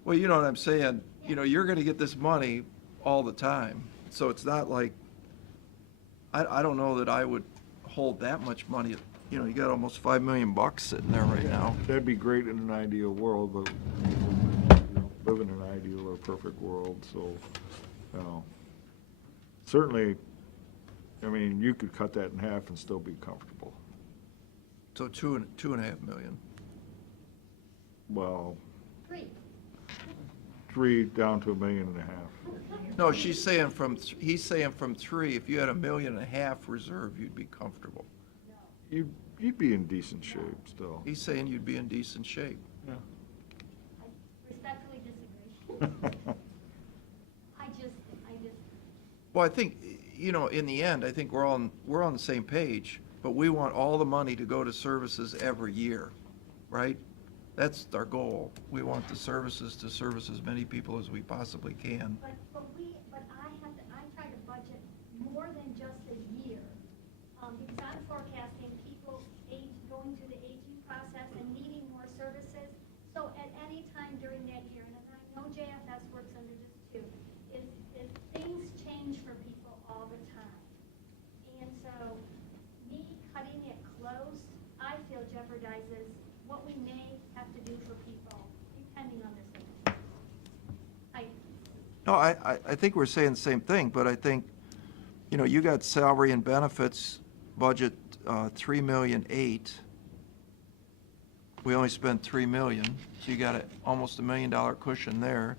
Well, you know what I'm saying? You know, you're gonna get this money all the time. So it's not like, I don't know that I would hold that much money. You know, you got almost $5 million sitting there right now. That'd be great in an ideal world, but we don't live in an ideal or perfect world, so, you know. Certainly, I mean, you could cut that in half and still be comfortable. So two and a half million. Well, 3. 3 down to $1.5 million. No, he's saying from 3, if you had $1.5 million reserve, you'd be comfortable. You'd be in decent shape still. He's saying you'd be in decent shape. Yeah. I respectfully disagree. I just, Well, I think, you know, in the end, I think we're on the same page, but we want all the money to go to services every year, right? That's our goal. We want the services to service as many people as we possibly can. but I try to budget more than just a year. Because I'm forecasting people going through the aging process and needing more services. So at any time during that year, and I know JFS works under this too, is things change for people all the time. And so me cutting it close, I feel jeopardizes what we may have to do for people depending on their circumstances. No, I think we're saying the same thing, but I think, you know, you got salary and benefits budget, $3.8 million. We only spent $3 million, so you got almost $1 million cushion there.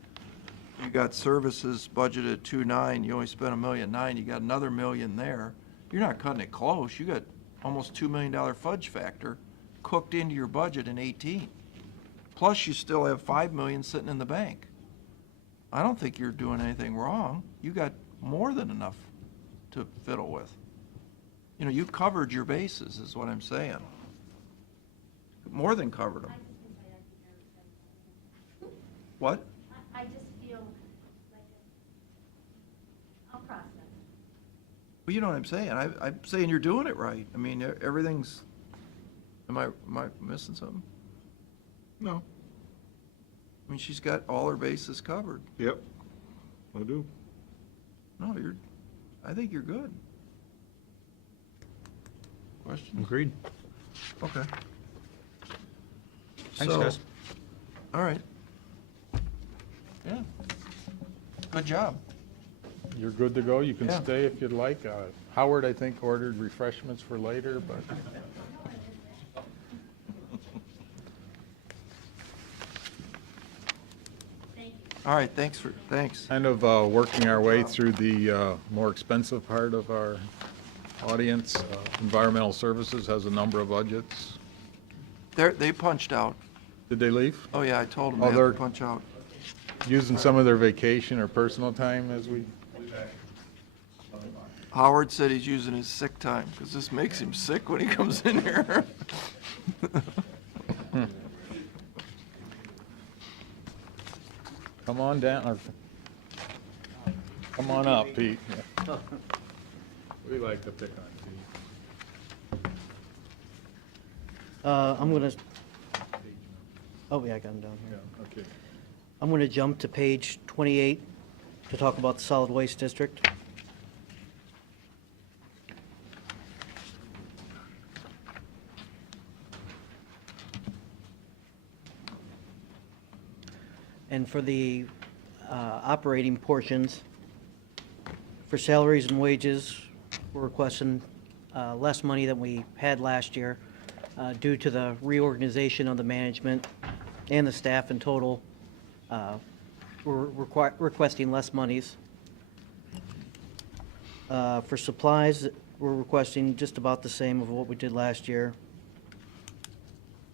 You got services budgeted at 2.9, you only spent $1.9 million, you got another $1 million there. You're not cutting it close, you got almost $2 million fudge factor cooked into your budget in 18. Plus, you still have $5 million sitting in the bank. I don't think you're doing anything wrong. You got more than enough to fiddle with. You know, you covered your bases, is what I'm saying. More than covered them. What? I just feel like I'll process. Well, you know what I'm saying. I'm saying you're doing it right. I mean, everything's, am I missing something? No. I mean, she's got all her bases covered. Yep, I do. No, I think you're good. Question? Agreed. Okay. Thanks, So, guys. All right. Yeah. Good job. You're good to go. You can Yeah. stay if you'd like. Howard, I think, ordered refreshments for later, but All right, thanks. kind of working our way through the more expensive part of our audience. Environmental Services has a number of budgets. They punched out. Did they leave? Oh, yeah, I told them Oh, they had they're- to punch out. Using some of their vacation or personal time as we... Howard said he's using his sick time, because this makes him sick when he comes in here. Come on down, or come on up, Pete. We like to pick on Pete. I'm gonna, oh, yeah, I got them down here. Yeah, okay. I'm gonna jump to page 28 to talk about the solid waste district. And for the operating portions, for salaries and wages, we're requesting less money than we had last year due to the reorganization of the management and the staff in total. We're requesting less monies. For supplies, we're requesting just about the same of what we did last year.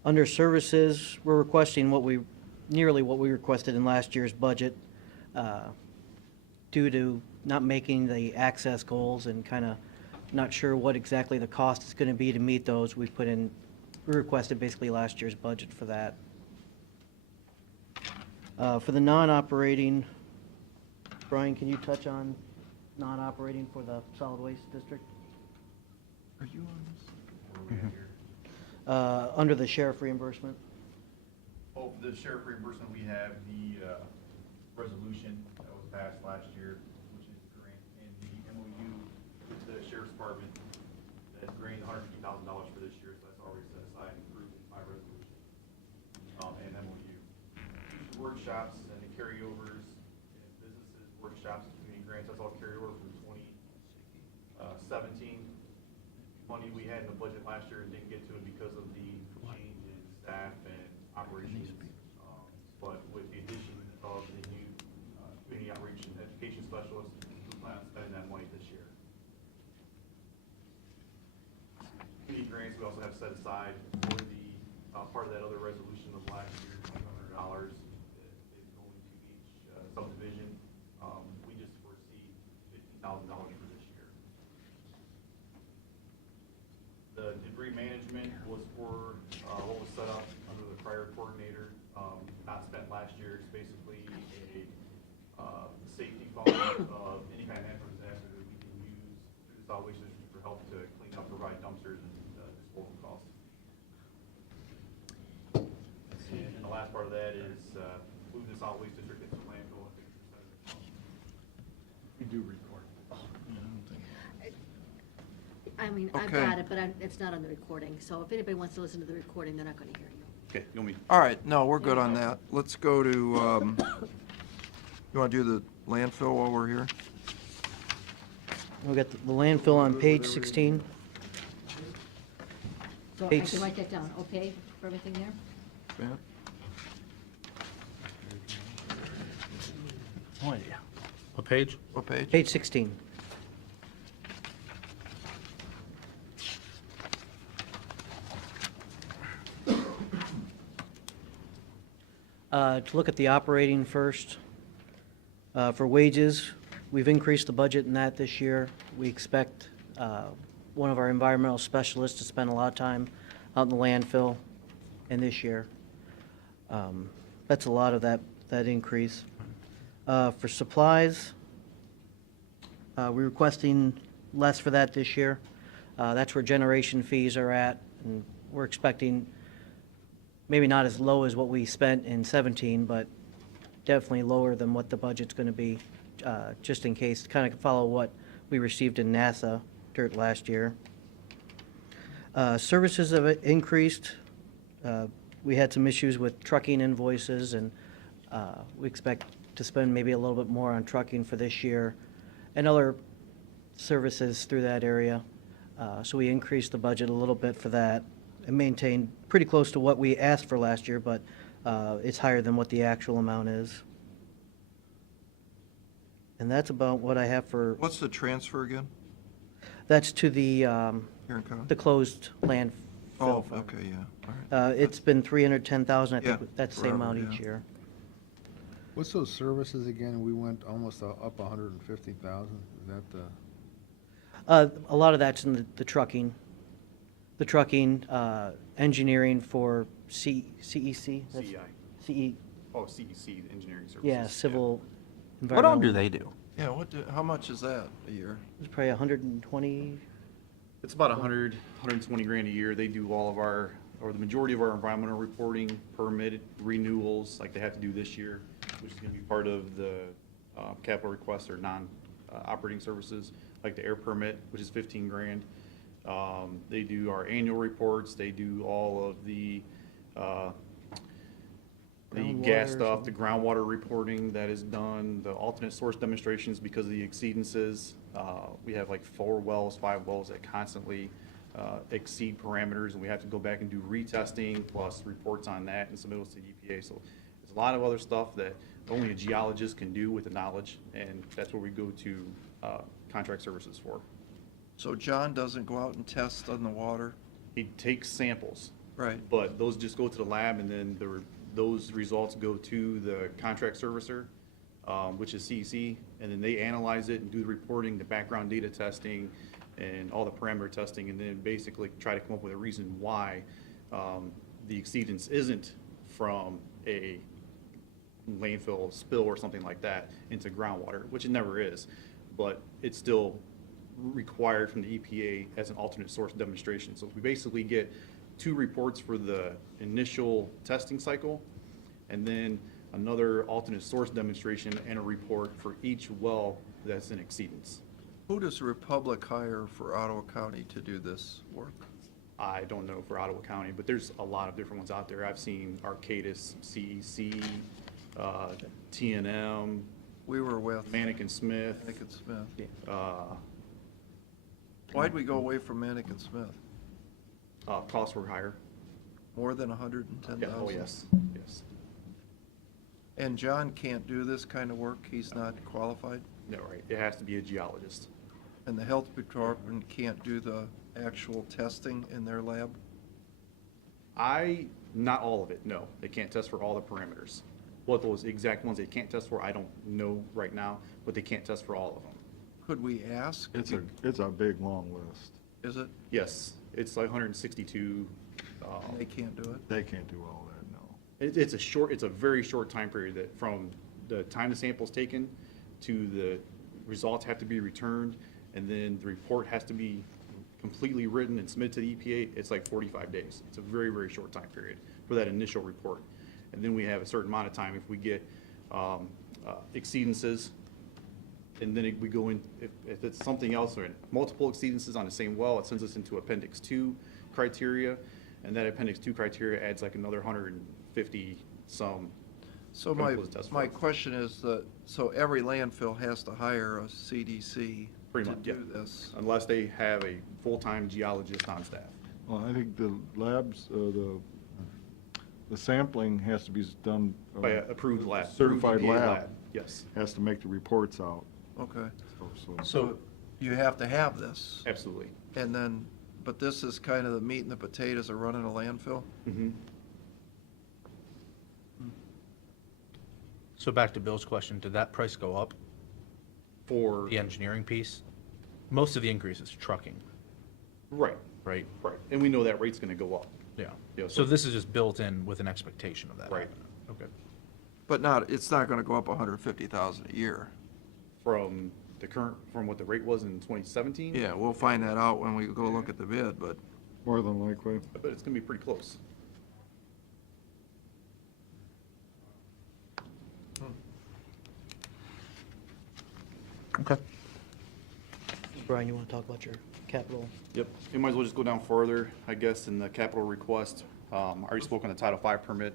Under services, we're requesting nearly what we requested in last year's budget due to not making the access goals and kind of not sure what exactly the cost is going to be to meet those. We requested basically last year's budget for that. For the non-operating, Brian, can you touch on non-operating for the solid waste district? Are you on this? do we have here? Under the sheriff reimbursement. Oh, for the sheriff reimbursement, we have the resolution that was passed last year, which is the grant, and the MOU with the sheriff's department that's granting $150,000 for this year, so that's already set aside and approved by resolution. And MOU. Workshops and the carryovers, and businesses, workshops, and community grants, that's all carryover from 2017. Money we had in the budget last year and didn't get to it because of the change in staff and operations. But with the addition of the new community outreach and education specialist, we plan on spending that money this year. Community grants, we also have set aside for the part of that other resolution of last year, $200 is going to each subdivision. We just foresee $15,000 for this year. The debris management was for what was set up under the prior coordinator, not spent last year. It's basically a safety fund of any kind of natural disaster that we can use through the solid waste district for help to clean up, provide dumpsters and disposal costs. And the last part of that is moving the solid waste district into landfill at 50% of the cost. We do record. I mean, I've Okay. got it, but it's not on the recording, so if anybody wants to listen to the recording, they're not gonna hear you. Okay, you want me? All right, no, we're good on that. Let's go to, you want to do the landfill while we're here? We got the landfill on page 16. So I Page- can write that down, okay, for everything there? Yeah. No idea. What page? What page? Page 16. To look at the operating first, for wages, we've increased the budget in that this year. We expect one of our environmental specialists to spend a lot of time out in the landfill in this year. That's a lot of that increase. For supplies, we're requesting less for that this year. That's where generation fees are at, and we're expecting maybe not as low as what we spent in 17, but definitely lower than what the budget's going to be, just in case, kind of follow what we received in NASA dirt last year. Services have increased. We had some issues with trucking invoices, and we expect to spend maybe a little bit more on trucking for this year and other services through that area. So we increased the budget a little bit for that and maintained pretty close to what we asked for last year, but it's higher than what the actual amount is. And that's about what I have for, What's the transfer again? that's to the Here in Con? the closed landfill. Oh, fund. okay, yeah, all right. It's been 310,000, I think Yeah, that's the same forever, amount each yeah. year. What's those services again? We went almost up 150,000. Is that the? A lot of that's in the trucking. The trucking, engineering for CEC? That's- CEI. CE, Oh, CEC, Engineering Services. yeah, civil, What all environmental. do they do? Yeah, how much is that a year? It's probably 120, It's about 120 grand a year. They do all of our, or the majority of our environmental reporting, permit renewals, like they have to do this year, which is gonna be part of the capital requests or non-operating services, like the air permit, which is 15 grand. They do our annual reports. They do all of the gas Groundwater, stuff, the groundwater reporting that is done, the alternate source demonstrations because of the exceedances. We have like 4 wells, 5 wells that constantly exceed parameters, and we have to go back and do retesting plus reports on that and submit those to the EPA. So there's a lot of other stuff that only a geologist can do with the knowledge, and that's where we go to contract services for. So John doesn't go out and test on the water? He takes samples. Right. But those just go to the lab, and then those results go to the contract servicer, which is CEC, and then they analyze it and do the reporting, the background data testing, and all the parameter testing, and then basically try to come up with a reason why the exceedance isn't from a landfill spill or something like that into groundwater, which it never is, but it's still required from the EPA as an alternate source demonstration. So we basically get 2 reports for the initial testing cycle, and then another alternate source demonstration and a report for each well that's in exceedance. Who does Republic hire for Ottawa County to do this work? I don't know for Ottawa County, but there's a lot of different ones out there. I've seen Arcadis, CEC, T&M, We were with Manikin Smith. Manikin Smith. uh, Why'd we go away from Manikin Smith? Costs were higher. More than 110,000? Yeah, oh, yes, yes. And John can't do this kind of work? He's not qualified? No, right. It has to be a geologist. And the health department can't do the actual testing in their lab? Not all of it, no. They can't test for all the parameters. What those exact ones they can't test for, I don't know right now, but they can't test for all of them. Could we ask? It's a big, long list. Is it? Yes, it's like 162. They can't do it? They can't do all that, no. It's a very short time period that from the time the sample's taken to the results have to be returned, and then the report has to be completely written and submitted to the EPA. It's like 45 days. It's a very, very short time period for that initial report. And then we have a certain amount of time if we get exceedances, and then we go in, if it's something else or multiple exceedances on the same well, it sends us into Appendix 2 criteria, and that Appendix 2 criteria adds like another 150 some. So my question is that, so every landfill has to hire a CDC Pretty to much, yeah. do this? Unless they have a full-time geologist on staff. Well, I think the labs, the sampling has to be done. By a approved lab. Certified approved EPA lab. Yes, Has to make the reports out. Okay. So- So you have to have this? absolutely. And then, but this is kind of the meat and the potatoes of running a landfill? Mhm. So back to Bill's question, did that price go up, For, the engineering piece? Most of the increase is trucking, right, right? right. And we know that rate's gonna go up. Yeah. Yeah, So so- this is just built in with an expectation of that. Right. happening. Okay. But it's not gonna go up 150,000 a year. From from what the rate was in 2017? Yeah, we'll find that out when we go look at the bid, but More than likely. But it's gonna be pretty close. Okay. Brian, you want to talk about your capital? Yep, you might as well just go down further, I guess, in the capital request. Already spoke on the Title V permit,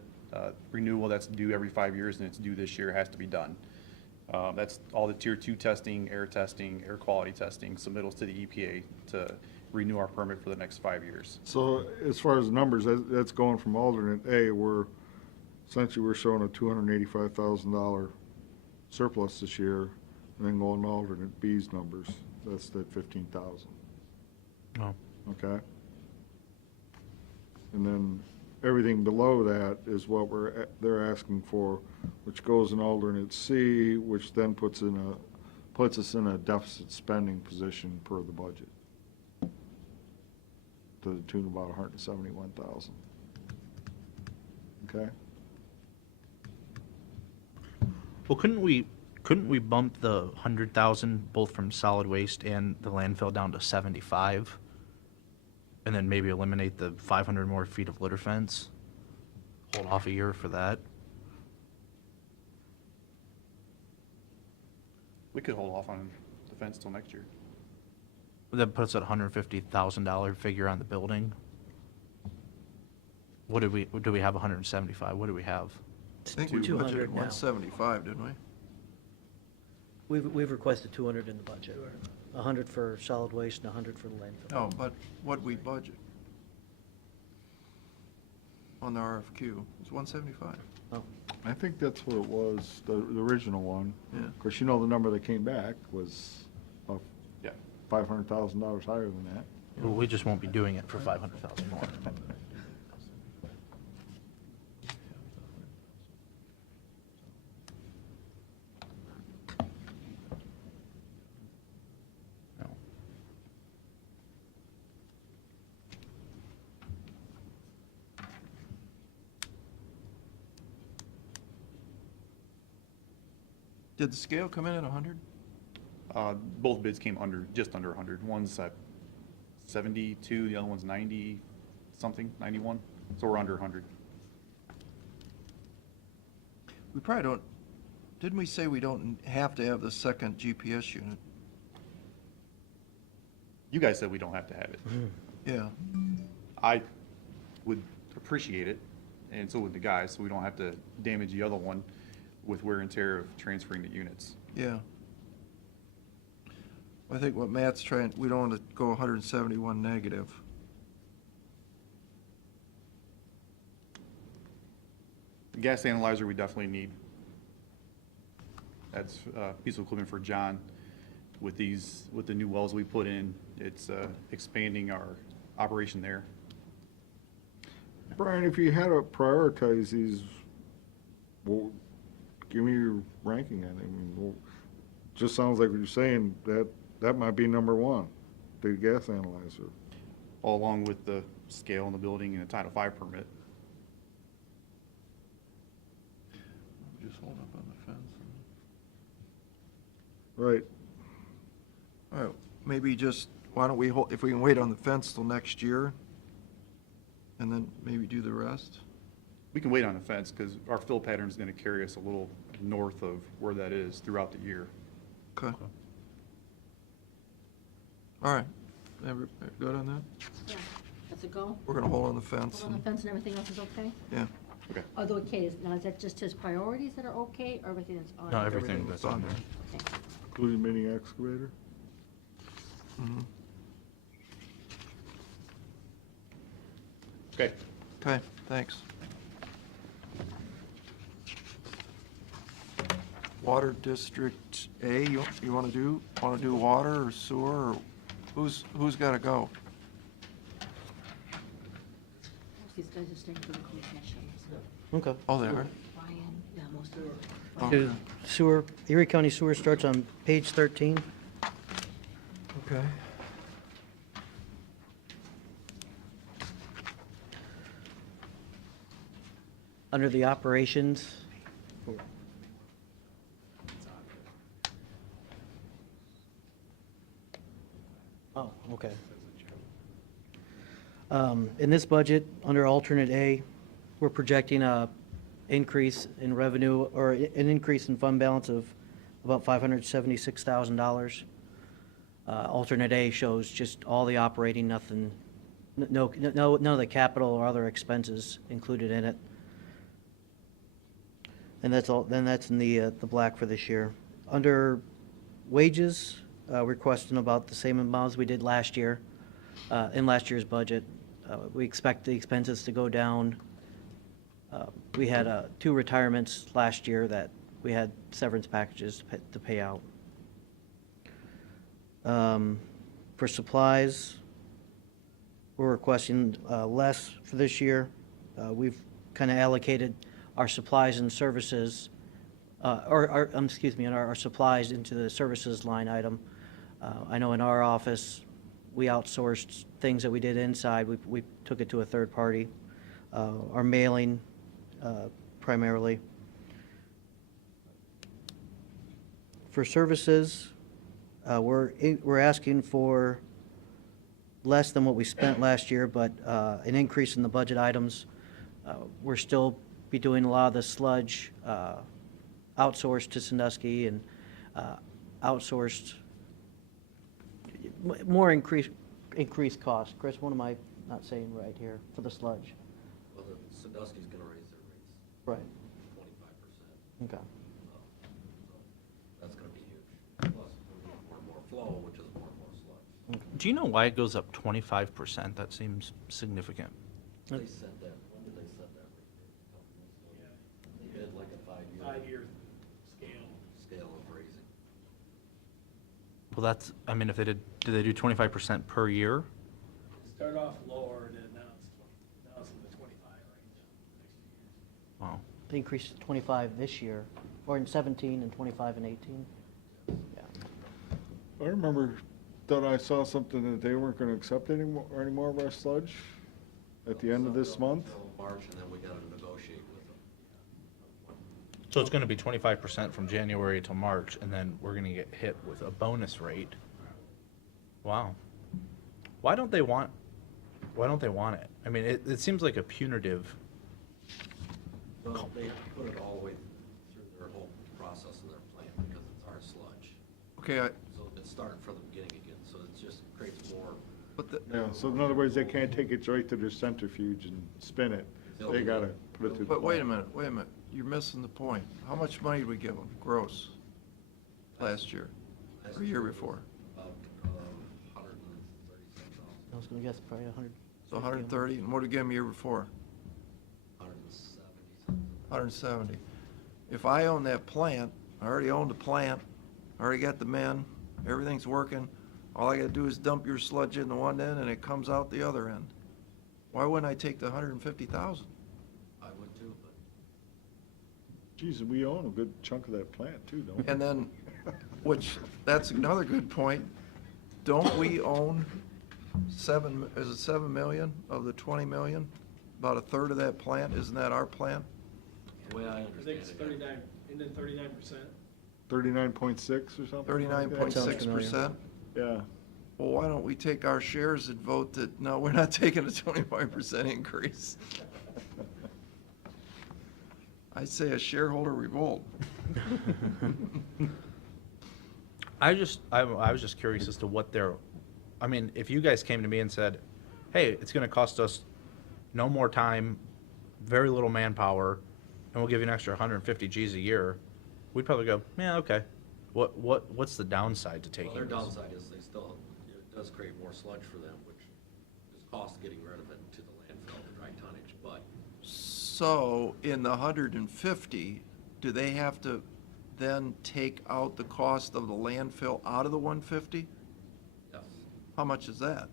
renewal that's due every 5 years, and it's due this year, has to be done. That's all the Tier 2 testing, air quality testing, submittals to the EPA to renew our permit for the next 5 years. So as far as the numbers, that's going from alternate A, we're showing a $285,000 surplus this year, and then going to alternate B's numbers, that's the 15,000, Oh. okay? And then everything below that is what they're asking for, which goes in alternate C, which then puts us in a deficit spending position per the budget, to the tune of about 171,000. Okay? Well, couldn't we bump the 100,000 both from solid waste and the landfill down to 75? And then maybe eliminate the 500 more feet of litter fence? Hold off a year for that? We could hold off on the fence till next year. That puts a $150,000 figure on the building. Do we have 175? What do we have? I think we 200 budgeted now. 175, didn't we? We've requested 200 in the budget, 100 for solid waste and 100 for the landfill. No, but what'd we budget? On the RFQ, it's 175. Oh, I think that's what it was, the original one. Yeah. Of course, you know, the number that came back was about Yeah. $500,000 higher than that. Well, we just won't be doing it for 500,000 more. No. Did the scale come in at 100? Both bids came just under 100. One's at 72, the other one's 90 something, 91. So we're under 100. We probably don't, didn't we say we don't have to have the second GPS unit? You guys said we don't have to have it. Yeah. I would appreciate it, and so would the guys, so we don't have to damage the other one with wear and tear of transferring the units. Yeah. I think what Matt's trying, we don't want to go 171 negative. The gas analyzer we definitely need. That's a piece of equipment for John. With the new wells we put in, it's expanding our operation there. Brian, if you had to prioritize these, well, give me your ranking on it. I mean, well, just sounds like what you're saying, that might be number one, the gas analyzer. All along with the scale in the building and the Title V permit. Just hold up on the fence. Right. All right, maybe just, why don't we hold, if we can wait on the fence till next year, and then maybe do the rest? We can wait on the fence because our fill pattern is going to carry us a little north of where that is throughout the year. Okay. All right, everybody good on that? Yeah, that's a go? We're gonna hold on the fence. Hold on the and- fence and everything else is okay? Yeah. Okay. Although, okay, now is that just his priorities that are okay, or everything that's on? No, there? everything that's on there. Okay. Including mini excavator? Mhm. Okay. Okay, thanks. Water District A, you wanna do water or sewer, or who's gotta go? These guys are staying for the closed session. Okay. Oh, they are? Brian, yeah, most of them. Okay. The Sewer, Erie County Sewer starts on page 13. Okay. Under the operations. Oh, okay. In this budget, under alternate A, we're projecting a increase in revenue, or an increase in fund balance of about $576,000. Alternate A shows just all the operating, nothing, none of the capital or other expenses included in it. And that's all, then that's in the black for this year. Under wages, we're requesting about the same amount as we did last year, in last year's budget. We expect the expenses to go down. We had 2 retirements last year that we had severance packages to pay out. For supplies, we're requesting less for this year. We've kind of allocated our supplies and services, excuse me, our supplies into the services line item. I know in our office, we outsourced things that we did inside. We took it to a third party. Our mailing, primarily. For services, we're asking for less than what we spent last year, but an increase in the budget items. We're still be doing a lot of the sludge outsourced to Sandusky and outsourced, more increased cost. Chris, what am I not saying right here for the sludge? Well, Sandusky's gonna raise their rates Right. 25%. Okay. So that's gonna be huge. Plus, we need more and more flow, which is more and more sludge. Do you know why it goes up 25%? That seems significant. They set that, when did they set that rate? They did like a 5-year scale of raising. Well, that's, I mean, if they did they do 25% per year? Start off lower, and then now it's in the 25 range next few years. Wow. They increased to 25 this year, or in 17 and 25 and 18. Yeah. I remember that I saw something that they weren't gonna accept any more of our sludge at the end of this month. Until March, and then we gotta negotiate with them. So it's gonna be 25% from January till March, and then we're gonna get hit with a bonus rate. Wow. Why don't they want it? I mean, it seems like a punitive. Well, they have to put it all the way through their whole process of their plant because it's our sludge. Okay, So it's starting from the beginning again, so it just creates more. but the, Yeah, so in other words, they can't take it right to their centrifuge and spin it. They gotta put it through the but wait a plant. minute. You're missing the point. How much money did we give them, gross, last year, or year before? About, 137,000, I was gonna guess probably 100. So 130, and what did we give them year before? 170 something. 170. If I own that plant, I already own the plant, I already got the men, everything's working, all I gotta do is dump your sludge in the one end and it comes out the other end. Why wouldn't I take the 150,000? I would too, but Geez, we own a good chunk of that plant too, don't we? And then, which, that's another good point, don't we own 7 million of the 20 million? About a third of that plant, isn't that our plant? the way I I understand think it's it. 39, isn't it 39%? 39.6 or something? 39.6%? Yeah. Well, why don't we take our shares and vote that, no, we're not taking a 25% increase? I'd say a shareholder revolt. I was just curious as to what their, I mean, if you guys came to me and said, hey, it's gonna cost us no more time, very little manpower, and we'll give you an extra 150 Gs a year, we'd probably go, yeah, okay. What's the downside to Well, taking their this? downside is they still, it does create more sludge for them, which is cost getting rid of it to the landfill, the dry tonnage, but So, in the 150, do they have to then take out the cost of the landfill out of the 150? yes, How much is that?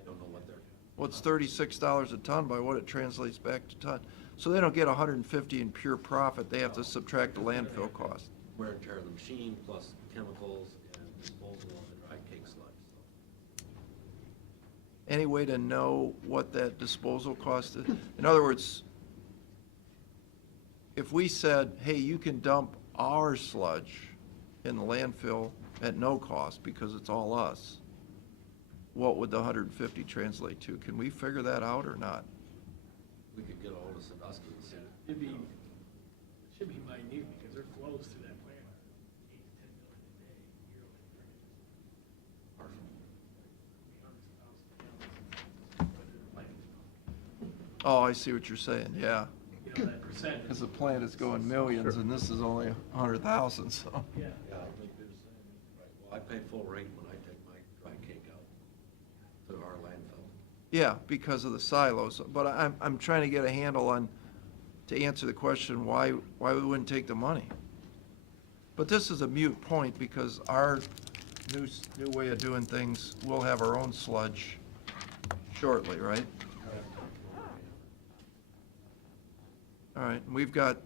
I don't know what they're. Well, it's $36 a ton by what it translates back to ton. So they don't get 150 in pure profit, they have to subtract the landfill cost. Wear and tear of the machine, plus chemicals and disposal of the dry cake sludge, so. Any way to know what that disposal cost is? In other words, if we said, hey, you can dump our sludge in the landfill at no cost because it's all us, what would the 150 translate to? Can we figure that out or not? We could get ahold of Sandusky and see. It should be minute because there flows through that plant 8 to 10 million a day yearly. Oh, I see what you're saying, yeah. You know, that percent. Because the plant is going millions and this is only 100,000, so. Yeah. Yeah, I think they're saying, well, I pay full rate when I take my dry cake out to our landfill. Yeah, because of the silos, but I'm trying to get a handle on, to answer the question, why we wouldn't take the money. But this is a moot point, because our new way of doing things, we'll have our own sludge shortly, right? All right, and we've got,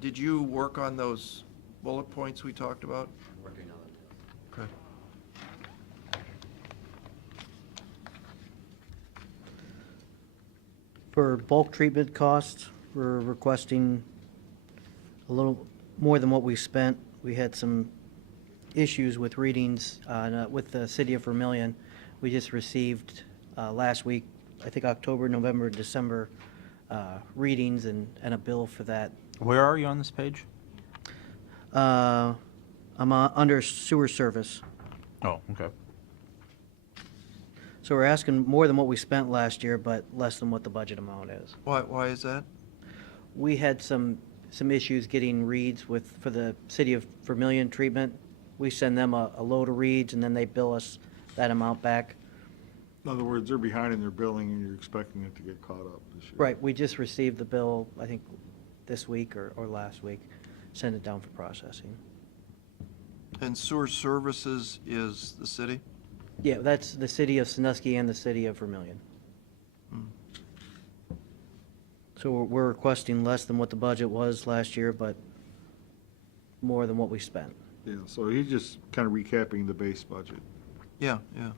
did you work on those bullet points we talked about? Working on it, yes. Okay. For bulk treatment costs, we're requesting a little more than what we spent. We had some issues with readings with the city of Vermillion. We just received last week, I think October, November, December readings and a bill for that. Where are you on this page? I'm under sewer service. Oh, okay. So we're asking more than what we spent last year, but less than what the budget amount is. Why is that? We had some issues getting reads for the city of Vermillion treatment. We send them a load of reads and then they bill us that amount back. In other words, they're behind in their billing and you're expecting it to get caught up this year. Right, we just received the bill, I think, this week or last week, sent it down for processing. And sewer services is the city? Yeah, that's the city of Sandusky and the city of Vermillion. Hmm. So we're requesting less than what the budget was last year, but more than what we spent. Yeah, so he's just kind of recapping the base budget. Yeah, yeah.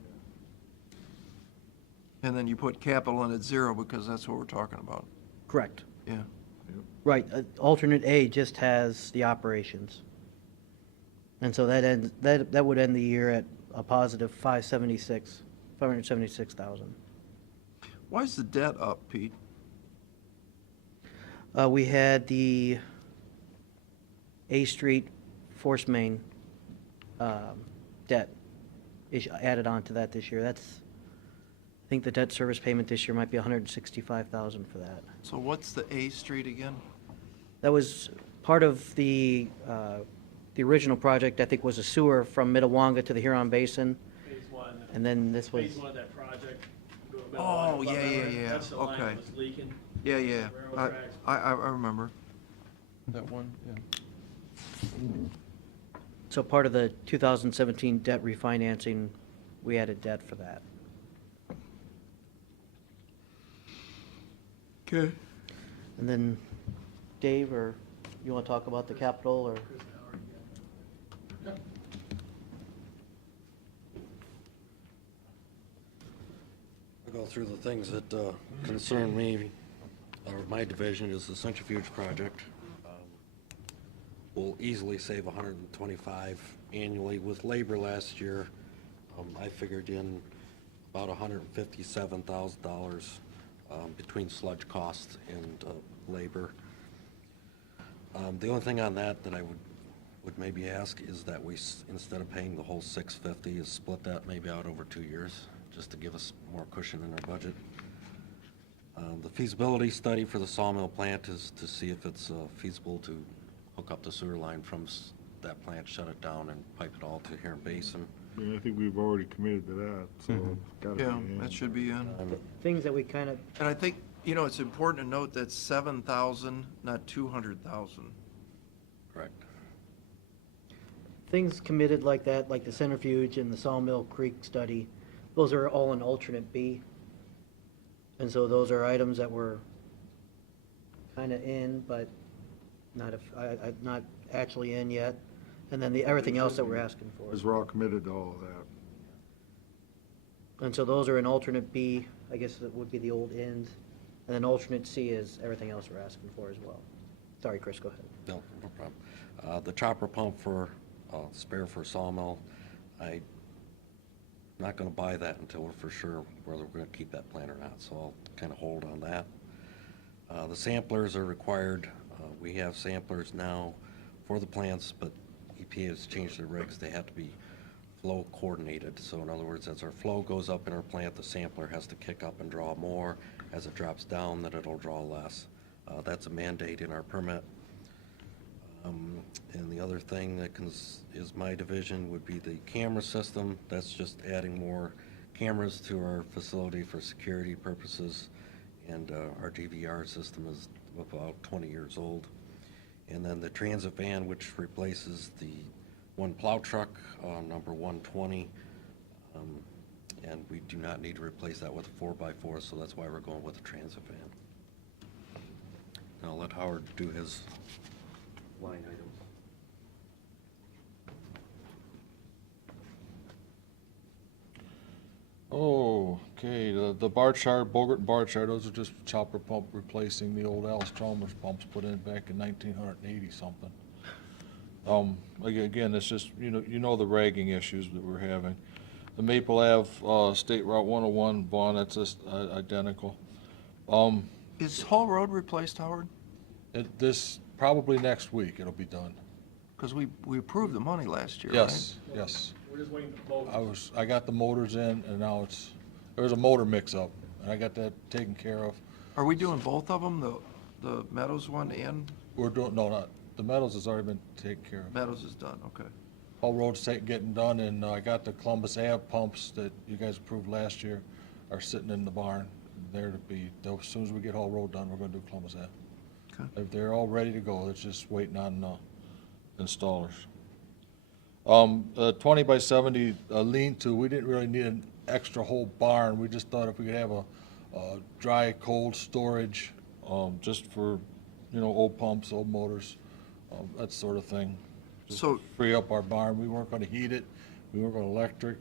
And then you put capital in at zero because that's what we're talking about. Correct. Yeah. Right, alternate A just has the operations. And so that would end the year at a positive 576,000. Why is the debt up, Pete? We had the A Street Force Main debt added on to that this year. I think the debt service payment this year might be 165,000 for that. So what's the A Street again? That was part of the original project, I think, was a sewer from Mitawanga to the Huron Basin. Phase one. And then this was, Phase one of that project. go about Oh, above yeah, Erie. yeah, That's the line okay. that was leaking. Yeah, yeah. Railroad tracks. I remember that one, yeah. so part of the 2017 debt refinancing, we added debt for that. Okay. And then Dave, or you want to talk about the capital, or? I'll go through the things that concern me, or my division, is the centrifuge project. We'll easily save 125 annually. With labor last year, I figured in about $157,000 between sludge costs and labor. The only thing on that I would maybe ask is that we, instead of paying the whole $650, is split that maybe out over 2 years, just to give us more cushion in our budget. The feasibility study for the sawmill plant is to see if it's feasible to hook up the sewer line from that plant, shut it down, and pipe it all to Huron Basin. Yeah, I think we've already committed to that, so it's gotta be Yeah, in. that should be in. Things that we kind of, And I think, it's important to note that 7,000, not 200,000. Correct. things committed like that, like the centrifuge and the Sawmill Creek study, those are all in alternate B. And so those are items that were kind of in, but not actually in yet. And then everything else that we're asking for. Because we're all committed to all of that. And so those are in alternate B, I guess that would be the old end. And then alternate C is everything else we're asking for as well. Sorry, Chris, go ahead. No problem. The chopper pump for spare for sawmill, I'm not going to buy that until we're for sure whether we're going to keep that plant or not, so I'll kind of hold on that. The samplers are required. We have samplers now for the plants, but EPA has changed their regs. They have to be flow coordinated. So in other words, as our flow goes up in our plant, the sampler has to kick up and draw more. As it drops down, then it'll draw less. That's a mandate in our permit. And the other thing that is my division would be the camera system. That's just adding more cameras to our facility for security purposes. And our DVR system is about 20 years old. And then the transit van, which replaces the one plow truck, number 120. And we do not need to replace that with a 4x4, so that's why we're going with a transit van. Now I'll let Howard do his line items. Oh, okay, the bar chart, Bogart and bar chart, those are just chopper pump replacing the old Al Chalmers pumps put in back in 1980 something. Again, it's just, you know the ragging issues that we're having. The Maple Ave, State Route 101, Vaughn, that's just identical. Is Hall Road replaced, Howard? Probably next week it'll be done. Because we approved the money last year, right? Yes, yes. We're just waiting for motors. I got the motors in, and now there was a motor mix-up, and I got that taken care of. Are we doing both of them, the Meadows one and We're doing, no, not, the Meadows has already been taken care of. Meadows is done? Okay. Hall Road's getting done, and I got the Columbus Ave pumps that you guys approved last year are sitting in the barn, there to be, as soon as we get Hall Road done, we're gonna do Columbus Ave. Okay. They're all ready to go, it's just waiting on installers. 20 by 70 lean-to, we didn't really need an extra whole barn, we just thought if we could have a dry, cold storage, just for, old pumps, old motors, that sort of thing. Just So- free up our barn, we weren't gonna heat it, we weren't gonna electric,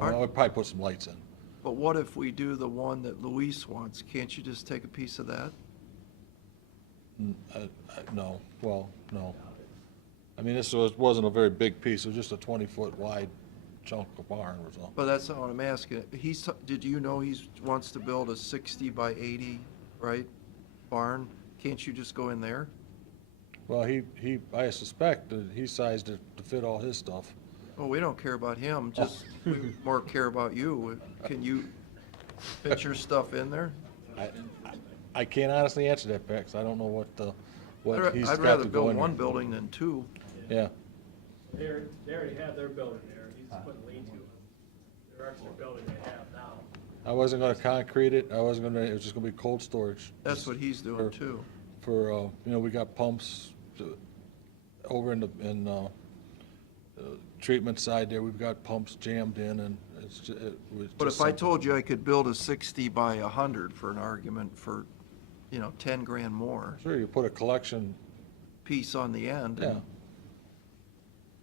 I'd probably put some lights in. But what if we do the one that Luis wants? Can't you just take a piece of that? No, well, no. I mean, wasn't a very big piece, it was just a 20-foot wide chunk of barn or something. But that's not what I'm asking. Did you know he wants to build a 60 by 80, right, barn? Can't you just go in there? Well, I suspect that he sized it to fit all his stuff. Well, we don't care about him, just, we more care about you. Can you fit your stuff in there? I can't honestly answer that, Pat, 'cause I don't know what he's I'd got rather to go build in one there. building than two. Yeah. They already have their building there, he's putting lean-to it. Their extra building they have now. I wasn't gonna concrete it, it was just gonna be cold storage. That's what he's doing too. For, we got pumps over in the treatment side there, we've got pumps jammed in, and it was But just if I something- told you I could build a 60 by 100 for an argument for, 10 grand more. Sure, you put a collection. Piece on the end. Yeah.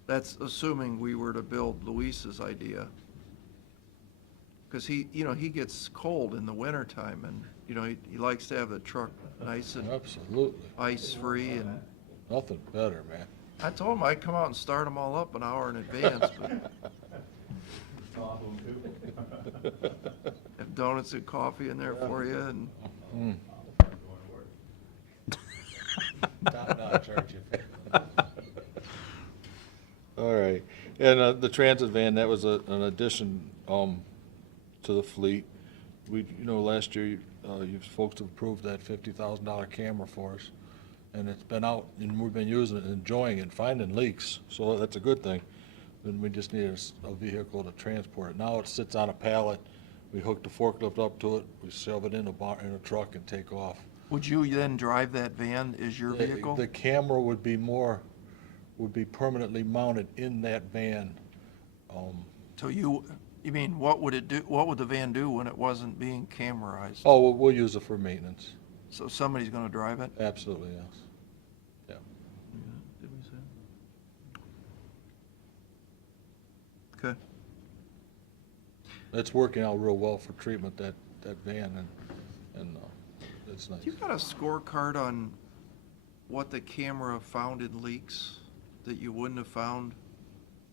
That's assuming we were to build Luis's idea. Because he gets cold in the wintertime, and, he likes to have the truck nice and Absolutely. ice-free, and Nothing better, man. I told him I'd come out and start them all up an hour in advance, but have donuts and coffee in there for you, and Top-notch, aren't you? All right, and the transit van, that was an addition to the fleet. Last year, you folks have approved that $50,000 camera for us, and it's been out, and we've been using it, and enjoying it, finding leaks, so that's a good thing. And we just need a vehicle to transport it. Now it sits on a pallet, we hook the forklift up to it, we shove it in a truck and take off. would you then drive that van as your vehicle? The camera would be permanently mounted in that van. So you mean, what would the van do when it wasn't being camerized? Oh, we'll use it for maintenance. So somebody's gonna drive it? Absolutely, yes. Yeah. Did we say? Okay. It's working out real well for treatment, that van, and it's nice. Do you got a scorecard on what the camera found in leaks that you wouldn't have found?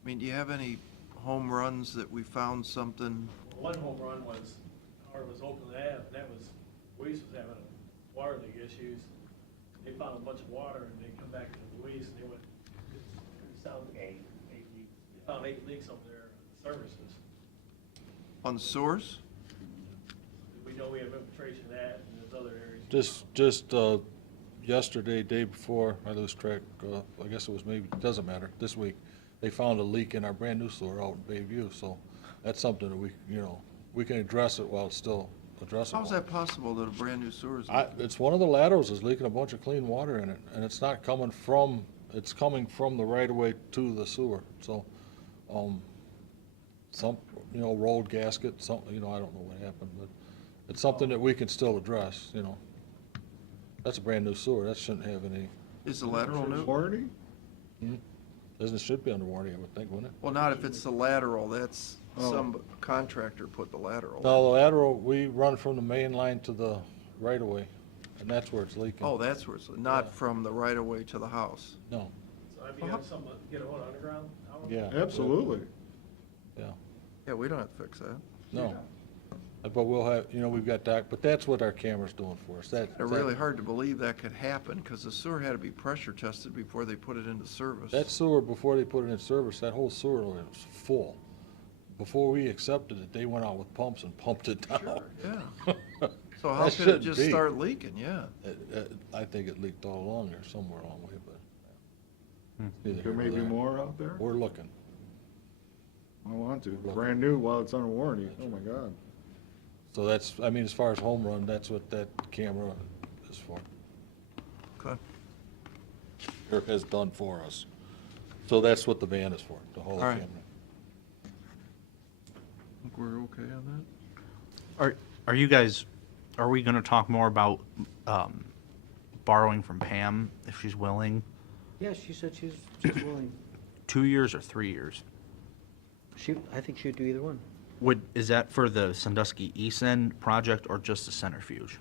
I mean, do you have any home runs that we found something? One home run was Oakland Ave, and that was, Luis was having water leak issues. They found a bunch of water, and they come back to Luis, and they went, eight leaks. They found 8 leaks over there, services. On the sewers? We know we have infiltration of that, and there's other areas. Just yesterday, day before, I lose track, I guess it was maybe, it doesn't matter, this week, they found a leak in our brand-new sewer out in Bayview, so that's something that we can address it while it's still addressable. How's that possible that a brand-new sewer's? It's one of the laterals is leaking a bunch of clean water in it, and it's not coming from, it's coming from the right-of-way to the sewer, so, some, rolled gasket, something, I don't know what happened, but it's something that we can still address, That's a brand-new sewer, that shouldn't have any. Is the lateral new? Warranty? Doesn't, it should be under warranty, I would think, wouldn't it? Well, not if it's the lateral, that's, Oh. some contractor put the lateral. No, the lateral, we run from the main line to the right-of-way, and that's where it's leaking. Oh, that's where it's, not from the right-of-way to the house. No, So I'd be having something, get a one underground? yeah. Absolutely. Yeah, Yeah, we don't have to fix that. no. But we'll have, we've got but that's what our camera's doing for us, It's really hard to believe that could happen, because the sewer had to be pressure tested before they put it into service. That sewer, before they put it in service, that whole sewer line was full. Before we accepted it, they went out with pumps and pumped it down. Yeah. So how That could it shouldn't just be. start leaking? Yeah. I think it leaked all along there, somewhere along the way, but. neither There here may nor be there. more out there? We're looking. I want to. Brand new while it's under warranty. Oh, my God. So that's, as far as home run, that's what that camera is for, Okay. or has done for us. So that's what the van is for, to hold the All right. camera. Think we're okay on that? Are you guys, are we gonna talk more about, borrowing from Pam if she's willing? Yeah, she said she's willing. 2 years or 3 years? I think she would do either one. Is that for the Sandusky East End project or just the centrifuge?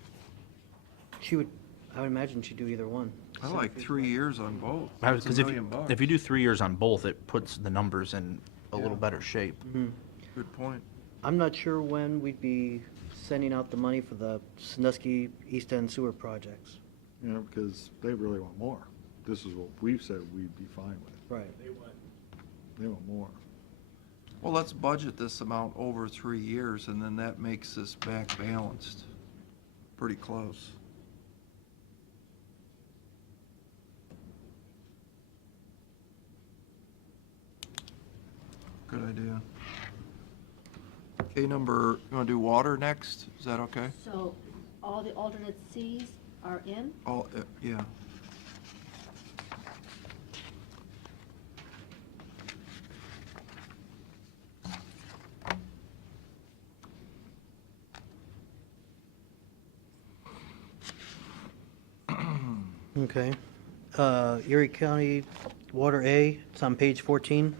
She would, I would imagine she'd do either one. I like 3 years on both. It's Because $1 million bucks. if you do 3 years on both, it puts the numbers in a little better shape. Good point. I'm not sure when we'd be sending out the money for the Sandusky East End sewer projects. You know, because they really want more. This is what we've said we'd be fine with. Right. They want more. Well, let's budget this amount over 3 years, and then that makes us back balanced. Pretty close. Good idea. Okay, you want to do water next? Is that okay? So all the alternate Cs are in? All, yeah. Okay. Erie County Water A, it's on page 14.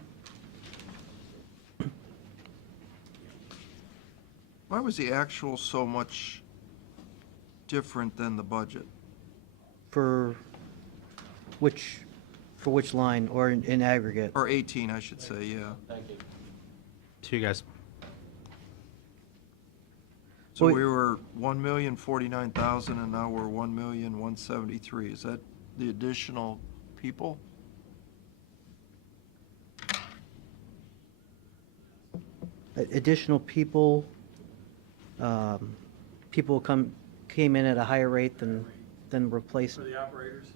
Why was the actual so much different than the budget? For which line, or in aggregate? Or 18, I should say, yeah. Thank you. See you guys. So Wait. we were 1,049,000 and now we're 1,173,000. Is that the additional people? Additional people, people came in at a higher rate than replaced. For the operators?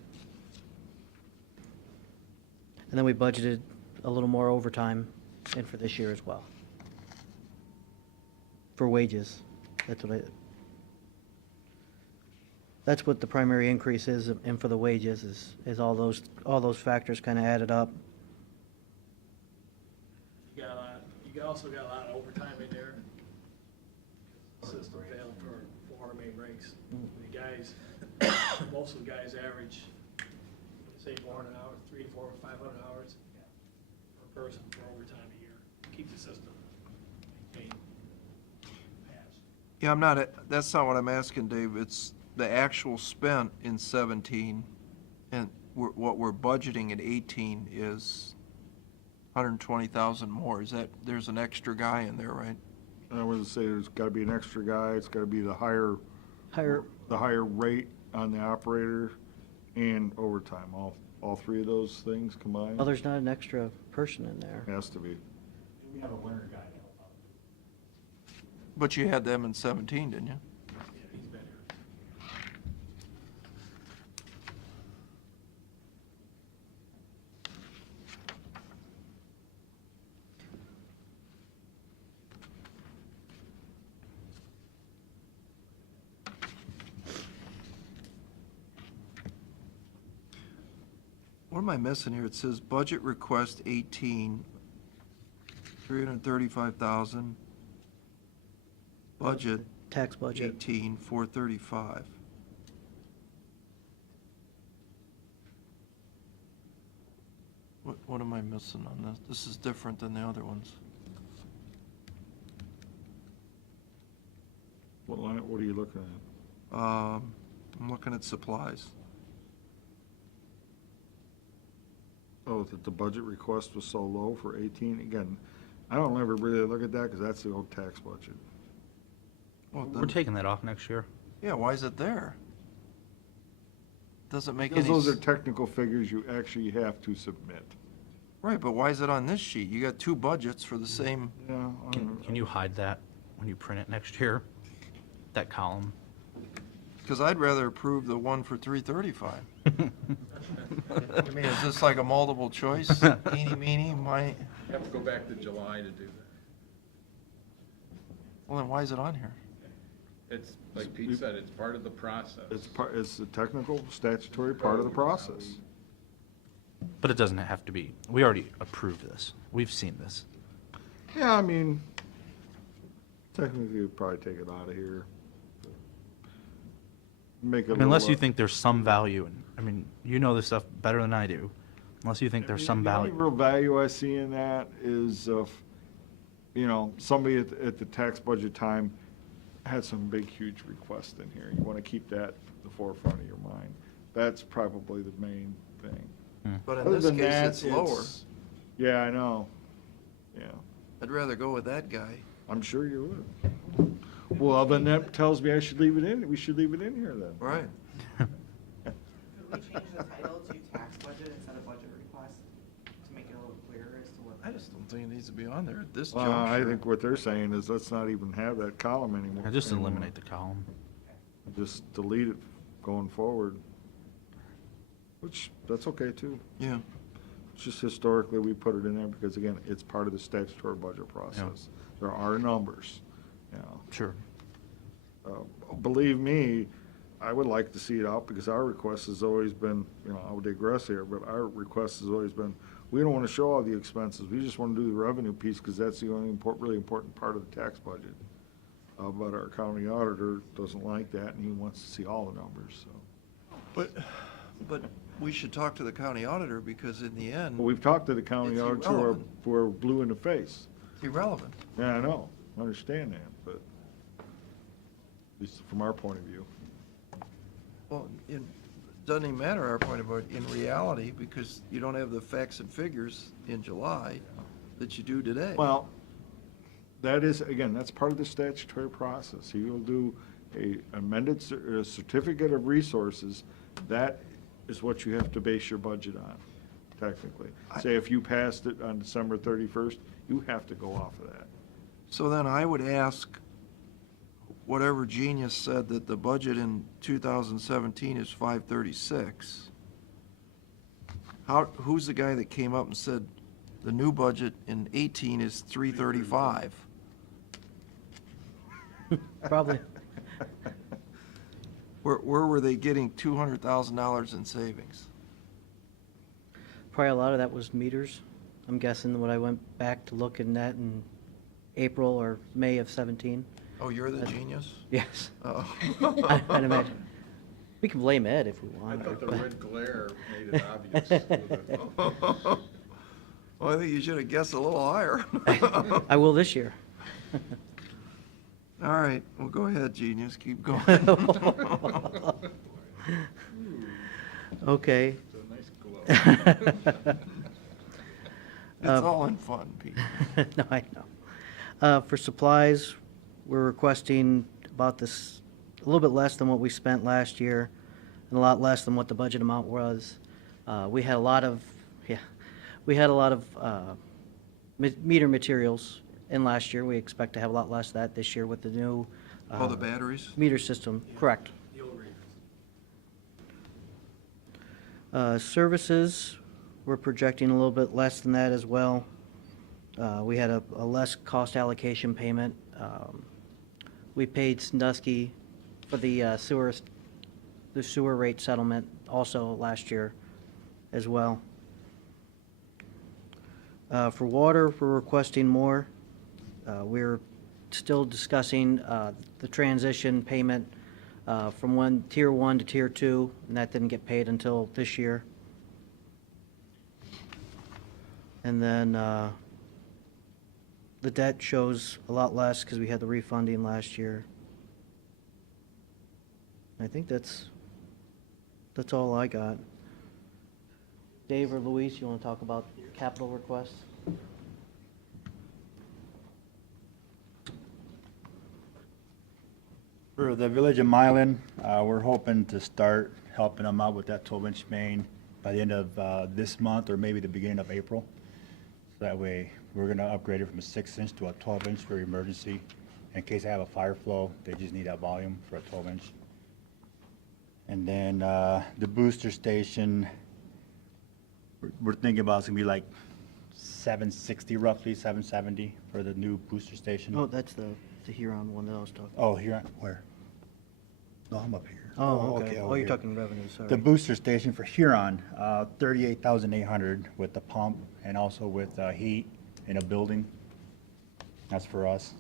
And then we budgeted a little more overtime in for this year as well. For wages, that's what the primary increase is, and for the wages is all those factors kind of added up. You also got a lot of overtime in there. System failed for water main breaks. The guys, most of the guys average, say 400 hours, 300 to 400, 500 hours per person for overtime a year. Keep the system maintained. Yeah, that's not what I'm asking, Dave. It's the actual spent in 17, and what we're budgeting in 18 is 120,000 more. Is that, there's an extra guy in there, right? I would say there's got to be an extra guy. It's got to be the higher rate on the operator and overtime. All three of those things combined. Well, there's not an extra person in there. Has to be. We have a winter guy to help out. But you had them in 17, didn't you? Yeah, he's been here. What am I missing here? It says budget request 18, 335,000. Budget Tax budget. 18, 435. What am I missing on this? This is different than the other ones. What are you looking at? I'm looking at supplies. Oh, that the budget request was so low for 18? Again, I don't ever really look at that because that's the old tax budget. Well, We're taking that off next year. Yeah, why is it there? Doesn't make Because any those are s- technical figures you actually have to submit. Right, but why is it on this sheet? You got two budgets for the same. Yeah. Can you hide that when you print it next year? That column? Because I'd rather approve the one for 335. I mean, is this like a multiple choice? Eeny, meeny, miny? You have to go back to July to do that. Well, then why is it on here? It's, like Pete said, it's part of the process. It's the technical statutory part of the process. But it doesn't have to be. We already approved this. We've seen this. Yeah, I mean, technically you'd probably take it out of here. Make it a Unless little, you think there's some value, and I mean, you know this stuff better than I do. Unless you think there's some The only value. real value I see in that is, somebody at the tax budget time had some big, huge requests in here. You want to keep that at the forefront of your mind. That's probably the main thing. But in Other this than case, that, it's lower. Yeah, I know. Yeah, I'd rather go with that guy. I'm sure you would. Well, then that tells me I should leave it in, we should leave it in here then. Right. Could we change the title to tax budget instead of budget request to make it a little clearer as to what? I just don't think it needs to be on there at this Well, juncture. I think what they're saying is let's not even have that column anymore. Or just anymore. eliminate the column. Just delete it going forward. Which, that's okay too. Yeah. It's just historically, we put it in there because again, it's part of the statutory budget process. There are numbers, you know. Sure. Believe me, I would like to see it out because our request has always been, you know, I'll digress here, but our request has always been, we don't want to show all the expenses. We just want to do the revenue piece because that's the only really important part of the tax budget. But our county auditor doesn't like that and he wants to see all the numbers, so. But we should talk to the county auditor because in the end, But we've talked to the county It's auditor irrelevant. who are blue in the face. it's irrelevant. Yeah, I know, I understand that, but at least from our point of view. Well, it doesn't even matter our point of view in reality because you don't have the facts and figures in July that you do today. Well, that is, again, that's part of the statutory process. He will do a amended certificate of resources. That is what you have to base your budget on, technically. Say if you passed it on December 31st, you have to go off of that. So then I would ask, whatever genius said that the budget in 2017 is 536, who's the guy that came up and said the new budget in 18 is 335? Probably. Where were they getting $200,000 in savings? Probably a lot of that was meters. I'm guessing when I went back to look in that in April or May of 17. Oh, you're the genius? Yes. Oh. I'd imagine. We can blame Ed if we I want. thought the red glare made it obvious. Well, I think you should have guessed a little higher. I will this year. All right, well, go ahead, genius, keep going. Okay. It's a nice glow. It's all in fun, Pete. No, I know. For supplies, we're requesting about this, a little bit less than what we spent last year, and a lot less than what the budget amount was. We had a lot of meter materials in last year. We expect to have a lot less of that this year with the new. Oh, the batteries? Meter system, correct. The old readers. Services, we're projecting a little bit less than that as well. We had a less cost allocation payment. We paid Sandusky for the sewer rate settlement also last year as well. For water, we're requesting more. We're still discussing the transition payment from Tier 1 to Tier 2, and that didn't get paid until this year. And then the debt shows a lot less because we had the refunding last year. I think that's all I got. Dave or Luis, you want to talk about capital requests? For the village of Milan, we're hoping to start helping them out with that 12-inch main by the end of this month or maybe the beginning of April. So that way, we're going to upgrade it from a 6-inch to a 12-inch for emergency. In case they have a fire flow, they just need that volume for a 12-inch. And then the booster station, we're thinking about it's going to be like $760 roughly, $770 for the new booster station. Oh, that's the Huron one that I was talking. Oh, Huron, where? No, I'm up here. Oh, okay. over Oh, you're here. talking revenue, sorry. The booster station for Huron, $38,800 with the pump and also with heat in a building. That's for us.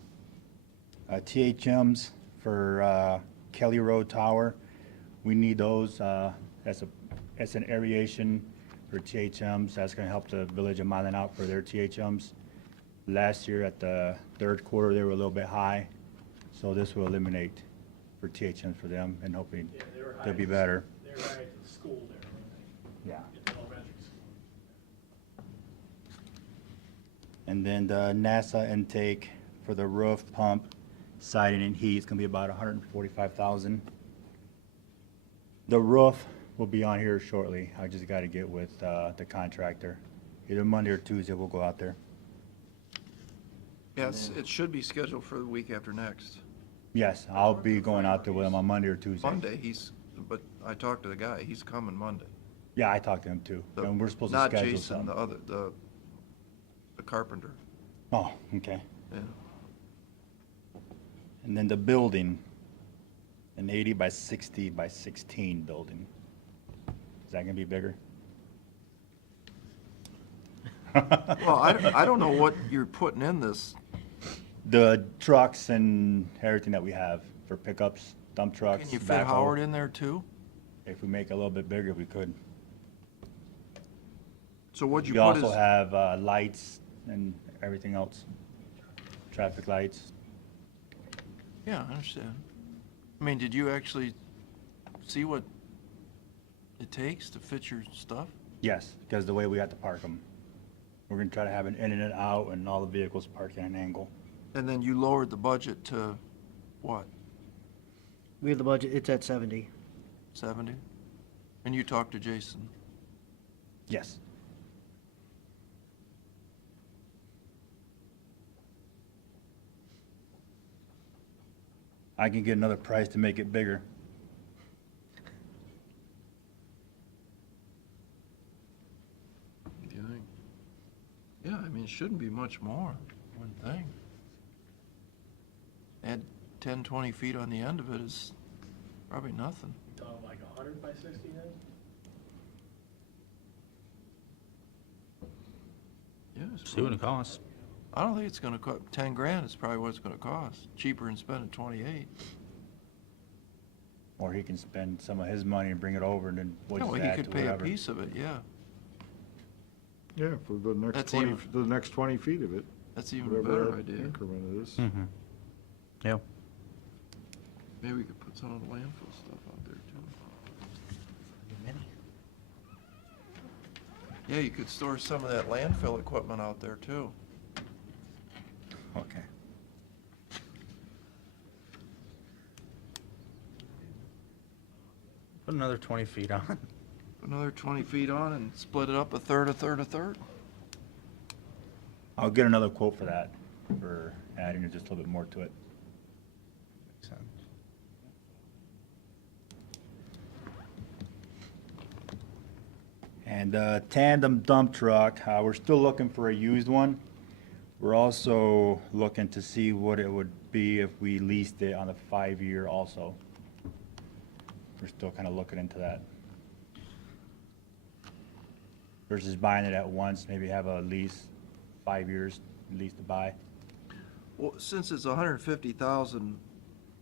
THMs for Kelly Road Tower. We need those. That's an aeration for THMs. That's going to help the village of Milan out for their THMs. Last year at the third quarter, they were a little bit high. So this will eliminate for THM for them and hoping Yeah, they were they'll be hired- better. They were hired at the school there, weren't they? Yeah. At the elementary school. And then the NASA intake for the roof, pump, siding and heat is gonna be about 145,000. The roof will be on here shortly. I just gotta get with, the contractor. Either Monday or Tuesday, we'll go out there. Yes, it should be scheduled for the week after next. Yes, I'll be going out there with him on Monday or Tuesday. Monday, but I talked to the guy, he's coming Monday. Yeah, I talked to him too, The- and we're supposed to Not schedule Jason, something. the other, the carpenter, Oh, okay. yeah. And then the building, an 80 by 60 by 16 building. Is that gonna be bigger? Well, I don't know what you're putting in this. The trucks and everything that we have for pickups, dump trucks, Can you fit backhoe. Howard in there too? If we make it a little bit bigger, we could. So what'd you We put also as, have lights and everything else. Traffic lights. yeah, I understand. I mean, did you actually see what it takes to fit your stuff? Yes, because the way we have to park them. We're gonna try to have an in and an out and all the vehicles parked at an angle. And then you lowered the budget to what, We have the budget, it's at 70. 70? And you talked to Jason? Yes. I can get another price to make it bigger. Do you think? Yeah, I mean, it shouldn't be much more, one thing. Add 10, 20 feet on the end of it is probably nothing. You talking like 100 by 60 then? Yeah, it's See what it probably- costs. I don't think it's gonna cost, 10 grand is probably what it's gonna cost. Cheaper than spending 28. Or he can spend some of his money and bring it over and then Yeah, voice well, he that to could pay a whatever. piece of it, yeah. Yeah, for the next That's 20, even- the next 20 feet of it. That's even a whatever better that idea. increment is. Mm-hmm. Yeah. Maybe we could put some of the landfill stuff out there too. Yeah, you could store some of that landfill equipment out there too. Okay. Put another 20 feet on. Another 20 feet on and split it up a third, a third, a third. I'll get another quote for that, for adding just a little bit more to it. Makes sense. And tandem dump truck, we're still looking for a used one. We're also looking to see what it would be if we leased it on a 5-year also. We're still kind of looking into that. Versus buying it at once, maybe have a lease, 5 years, lease to buy. Well, since it's 150,000,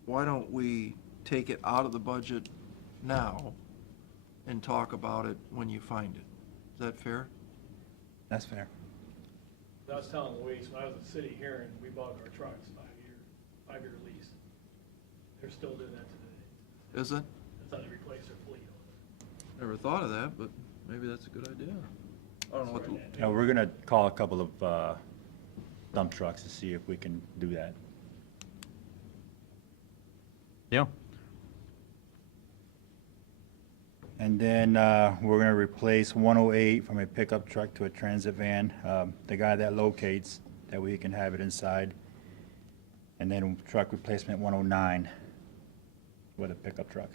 why don't we take it out of the budget now and talk about it when you find it? Is that fair? That's fair. I was telling Louise, when I was at city hearing, we bought our trucks, 5-year lease. They're still doing that today. Is it? That's how they replace their fleet. Never thought of that, but maybe that's a good idea. I don't know what the, Yeah, we're gonna call a couple of dump trucks to see if we can do that. Yeah. And then we're gonna replace 108 from a pickup truck to a transit van. The guy that locates, that way he can have it inside. And then truck replacement 109 with a pickup truck.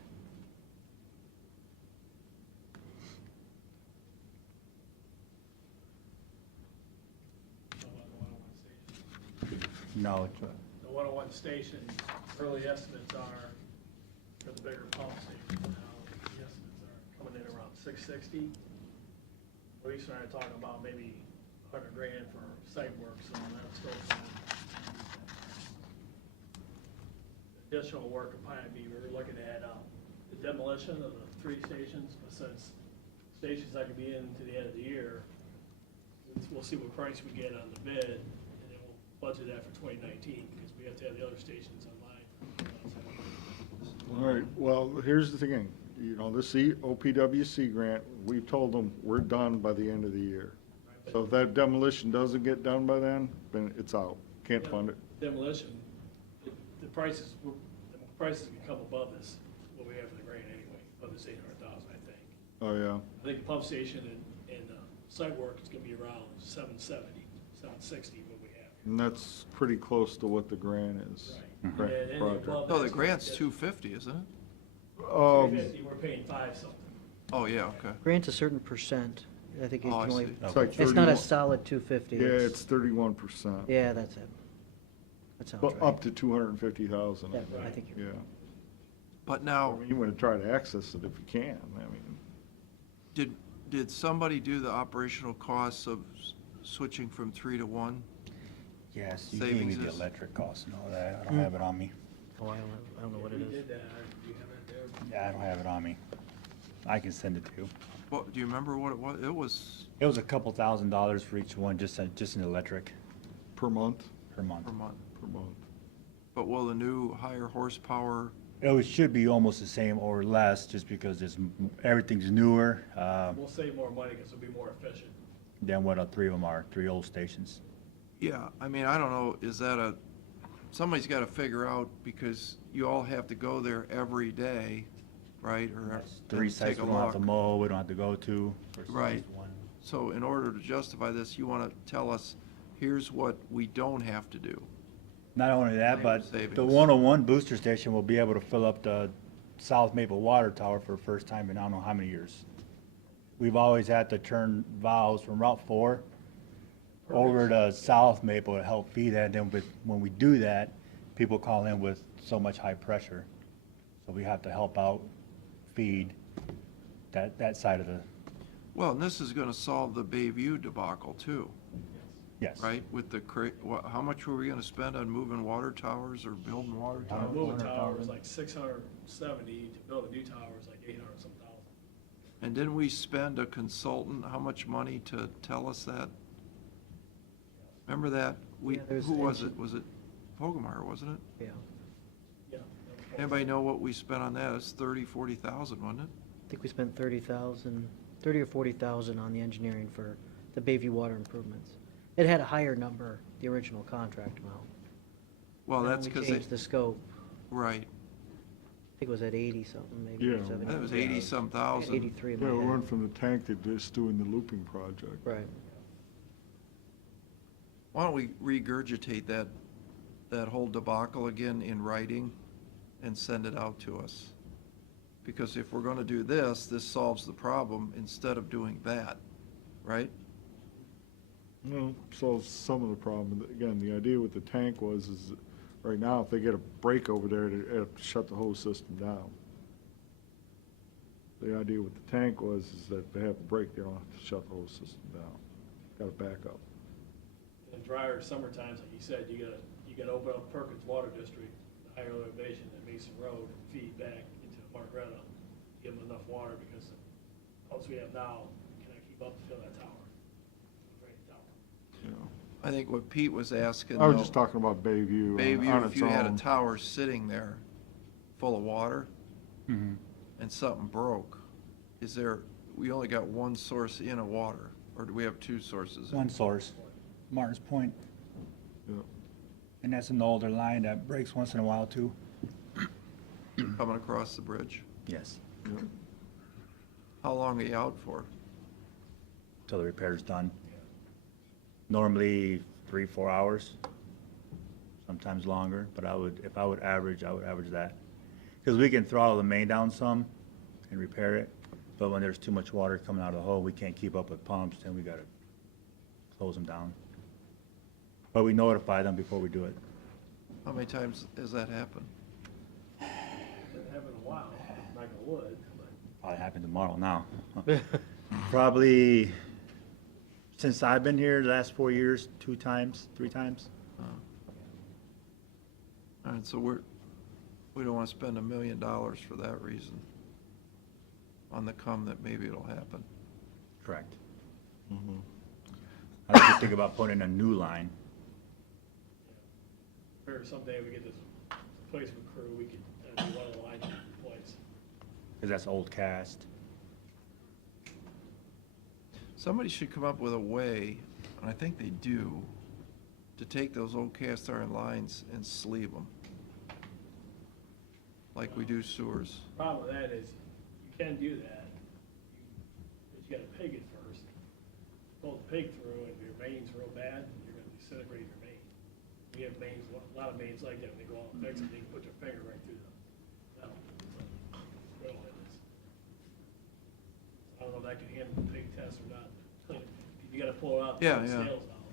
No, The 101 stations, early estimates are, for the bigger pump stations now, the estimates are coming in around 660. Louise and I are talking about maybe 100 grand for site work, so that's still coming. Additional work would probably be, we're looking at the demolition of the 3 stations, but since stations that could be in to the end of the year, we'll see what price we get on the bid, and then we'll budget that for 2019, because we have to have the other stations online All right, well, here's the thing, you know, this OPWC grant, we told them we're done by the end of the year. So if that demolition doesn't get done by then it's out, can't fund it. Demolition, the prices can come above this, what we have for the grant anyway, above this 800,000, I think. Oh, yeah. I think the pump station and site work is gonna be around 770, 760, what we have. And that's pretty close to what the grant is. Right. Grant And project. above No, the that's- grant's that's 250, isn't it? 350, we're paying 5 something. Oh, yeah, okay. Grant's a certain percent. I think you Oh, I can only, see. It's like it's not 31. a solid 250. Yeah, it's 31%. Yeah, that's it. That sounds But right. up to 250,000. Yeah, I think you're Yeah. But now, You want to try to access it if you can, I mean. did somebody do the operational costs of switching from 3 to 1? Yes, you gave me Savings the is- electric cost and all that. I don't have it on me. Oh, I don't know what it We is. did that, do you have that there? Yeah, I don't have it on me. I can send it to you. What, do you remember what it was? It was a couple $1,000s for each one, just in electric Per month? per month. Per month. Per month. But will the new higher horsepower, It should be almost the same or less, just because everything's newer We'll save more money because it'll be more efficient. than what 3 of them are, 3 old stations. yeah, I mean, I don't know, is that somebody's got to figure out, because you all have to go there every day, right? Or 3 and sites take we a don't have to look. mow, we don't have to go to. versus Right. just one. So in order to justify this, you want to tell us, here's what we don't have to do. Not only that, Labor but savings. the 101 booster station will be able to fill up the South Maple Water Tower for the first time in I don't know how many years. We've always had to turn valves from Route 4 over to South Maple to help feed that. And then when we do that, people call in with so much high pressure. So we have to help out feed that side of the, Well, and this is going to solve the Bayview debacle too, yes. right? With how much were we going to spend on moving water towers or building water towers? Moving tower was like 670, to build a new tower is like 800 some thousand. And didn't we spend a consultant, how much money to tell us that? Remember that? Yeah, there's Who was engine- it? Was it Fogelmeyer, wasn't it? Yeah. Yeah. Anybody know what we spent on that? It's 40,000, wasn't it? I think we spent 30,000, 30 or 40,000 on the engineering for the Bayview water improvements. It had a higher number, the original contract amount. Well, And then that's we because changed the scope. right. I think it was at 80 something, maybe, Yeah. or 70. That was 80-some thousand. 83 in Yeah, my we head. went from the tank to just doing the looping project. Right. Why don't we regurgitate that whole debacle again in writing and send it out to us? Because if we're going to do this, this solves the problem instead of doing that, right? Well, solves some of the problem. Again, the idea with the tank is that right now, if they get a break over there, they have to shut the whole system down. The idea with the tank is that if they have a break, they don't have to shut the whole system down. Got a backup. In drier summer times, like you said, you gotta open up Perkins Water District, the higher elevation at Mason Road, and feed back into Margaretta, give them enough water, because the pumps we have now cannot keep up to fill that tower. Drain the tower. I think what Pete was asking. I was though, just talking about Bayview on Bayview, if its you had a own. tower sitting there full of water Mhm. and something broke, we only got one source in of water, or do we have two sources? One source, Martin's Point. Yeah. And that's an older line that breaks once in a while too. Coming across the bridge? Yes. Yeah. How long are you out for? Till the repair's done. Normally 3-4 hours, sometimes longer, but if I would average that. Because we can throttle the main down some and repair it, but when there's too much water coming out of the hole, we can't keep up with pumps, then we gotta close them down. But we notify them before we do it. How many times has that happened? Didn't happen in a while, knock on wood, but Probably happen tomorrow now. Probably, since I've been here, the last 4 years, 2 times, 3 times. All right, so we don't want to spend $1 million for that reason, on the come that maybe it'll happen. Correct. Mhm. I like to think about putting a new line. figure someday we get this replacement crew, we could do one of the lines replace. Because that's old cast. Somebody should come up with a way, and I think they do, to take those old cast iron lines and sleeve them. Like we do sewers. Problem with that is, you can do that, but you gotta pig it first. Pull the pig through, and if your main's real bad, you're gonna disintegrate your main. We have mains, a lot of mains like that, when they go out and fix it, they can put their finger right through the metal. So, brittle it is. I don't know if that can handle the pig test or not. You gotta pull it out, Yeah, the yeah. scales out.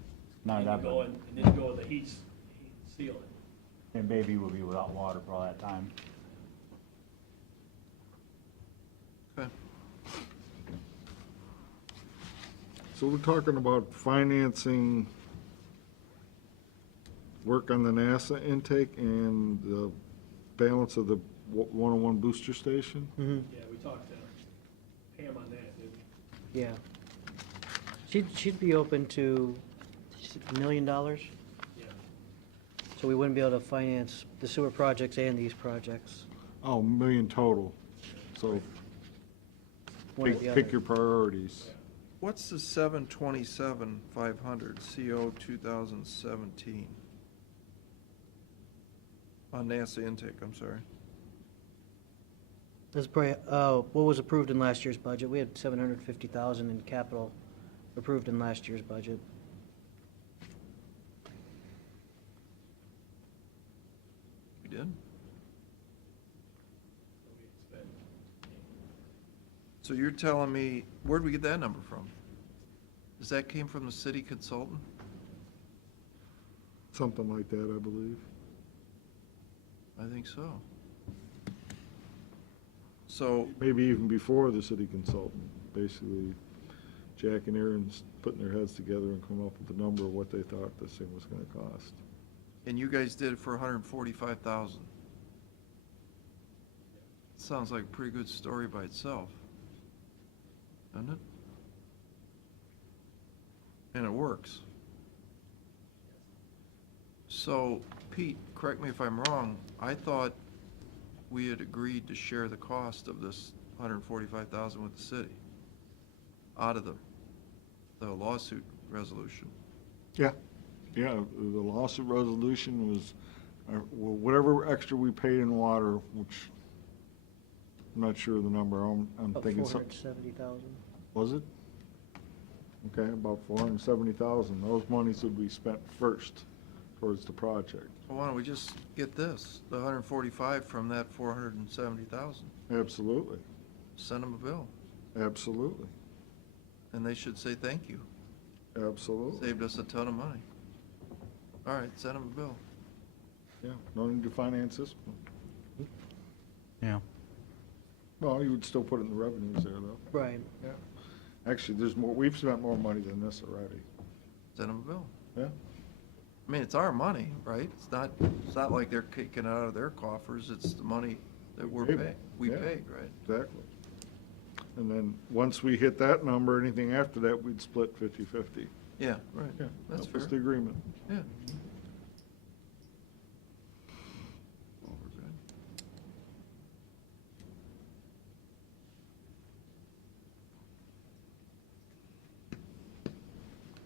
Not And that then go bad. in, and then go with the heat seal it. And baby will be without water for all that time. Okay. So we're talking about financing work on the NASA intake and the balance of the 101 booster station? Mm-hmm. Yeah, we talked to Pam on that, didn't we? Yeah. She'd be open to $1 million, Yeah. so we wouldn't be able to finance the sewer projects and these projects. Oh, $1 million total. So One or pick the pick other. your priorities. What's the 727-500 CO 2017? On NASA intake, I'm sorry. That's probably, what was approved in last year's budget. We had 750,000 in capital approved in last year's budget. We did? So you're telling me, where'd we get that number from? Does that came from the city consultant? Something like that, I believe. I think so. So, Maybe even before the city consultant. Basically, Jack and Aaron's putting their heads together and coming up with a number of what they thought this thing was gonna cost. and you guys did it for 145,000. Sounds like a pretty good story by itself, doesn't it? And it works. So, Pete, correct me if I'm wrong, I thought we had agreed to share the cost of this 145,000 with the city, out of the lawsuit resolution. Yeah, yeah, the lawsuit resolution was, well, whatever extra we paid in water, which, I'm not sure of the number, I'm About thinking some, 470,000. was it? Okay, about 470,000, those monies would be spent first towards the project. Well, why don't we just get this, the 145 from that 470,000? Absolutely, Send them a bill, absolutely, and they should say thank you. absolutely. Saved us a ton of money. All right, send them a bill. Yeah, no need to finance this one. Yeah. Well, you would still put it in the revenues there, though. Right. Yeah. Actually, there's more, we've spent more money than this already. Send them a bill. Yeah. I mean, it's our money, right? It's not like they're kicking it out of their coffers, it's the money that we're paying, we Yeah. paid, right? Exactly. And then, once we hit that number, anything after that, we'd split 50/50. Yeah, right, Yeah, that's that was fair. the agreement. Yeah. Well, we're good.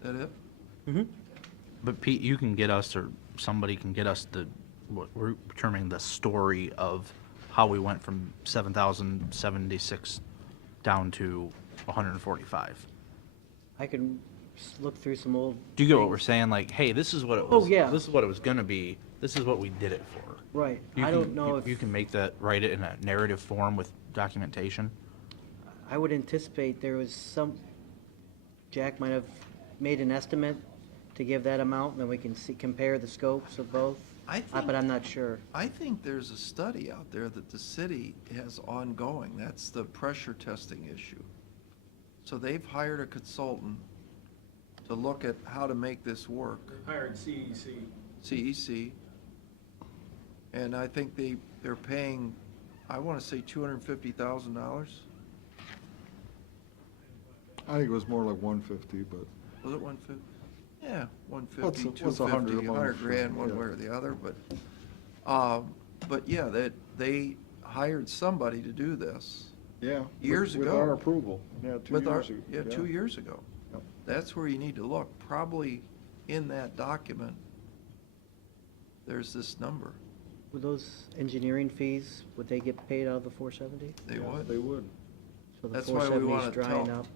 That it? Mm-hmm. But Pete, you can get us, or somebody can get us what we're terming the story of how we went from 7,076 down to 145. I can look through some old. Do you get what things. we're saying? Like, hey, this is what it Oh, was. yeah. This is what it was gonna be. This is what we did it for. Right. You I can- don't know you- if. You can write it in a narrative form with documentation. I would anticipate there was Jack might have made an estimate to give that amount, and then we can compare the scopes of both. But I'm not sure. I think there's a study out there that the city has ongoing. That's the pressure testing issue. So they've hired a consultant to look at how to make this work, Hired CEC. CEC. And I think they're paying, I want to say $250,000. I think it was more like 150, but. Was it 150? Yeah, 150, What's a hundred 250, a month? 100 grand, one Yeah. way or the other, but, But yeah, they hired somebody to do this. Yeah. Years with ago. our approval, yeah, 2 With our, years ago. yeah, 2 years ago. Yep. That's where you need to look. Probably in that document, there's this number. Would those engineering fees, would they get paid out of the 470? They would. They would. So the That's why we 470 want is to drying tell, up?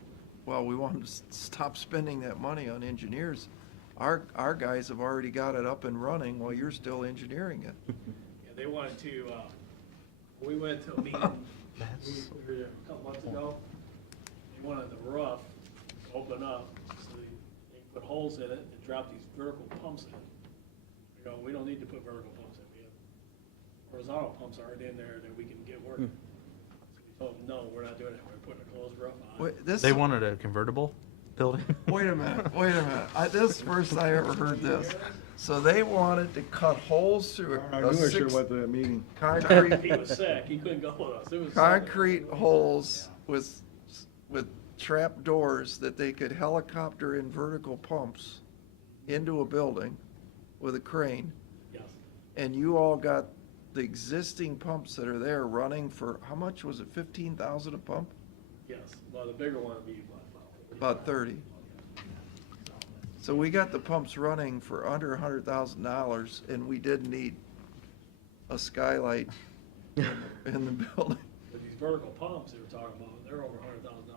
well, we want them to stop spending that money on engineers. Our guys have already got it up and running while you're still engineering it. Yeah, they wanted to, we went to a meeting, we were there a couple months ago. They wanted the roof to open up, so they put holes in it and drop these vertical pumps in. We go, we don't need to put vertical pumps in, we have horizontal pumps already in there that we can get working. So we told them, no, we're not doing it, we're putting a closed roof on. Wait, this. They wanted a convertible building? Wait a minute, wait a minute. This is the first I ever heard this. So they wanted to cut holes through I a knew I should've six went to that meeting. concrete, He was sick, he couldn't go with us. It was concrete holes with trap doors that they could helicopter in vertical pumps into a building with a crane. Yes, And you all got the existing pumps that are there running for, how much was it, 15,000 a pump? yes. Well, the bigger one would be About 30. So we got the pumps running for under $100,000, and we didn't need a skylight in the building. But these vertical pumps they were talking about, they're over $100,000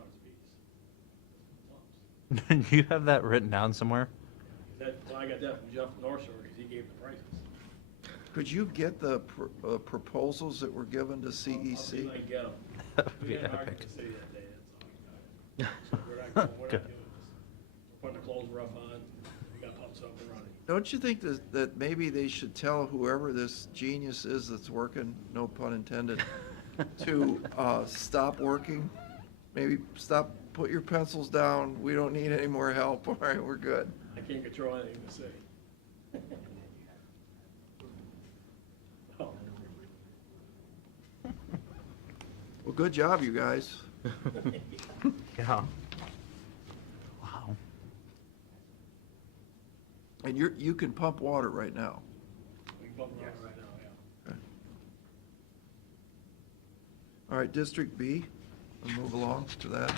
a piece. You have that written down somewhere? Well, I got that from Jeff North Shore because he gave the prices. Could you get the proposals that were given to I'll see CEC? if I can get them. That would be We had an epic. argument the city that day, that's all. So we're not doing this. We're putting a closed roof on, we got pumps up and running. Don't you think that maybe they should tell whoever this genius is that's working, no pun intended, to stop working? Maybe stop, put your pencils down, we don't need any more help, all right, we're good. I can't control anything in the city. Oh. Well, good job, you guys. Yeah. Wow. And you can pump water right now. We can pump it on right now, yeah. All right, District B, we'll move along to that.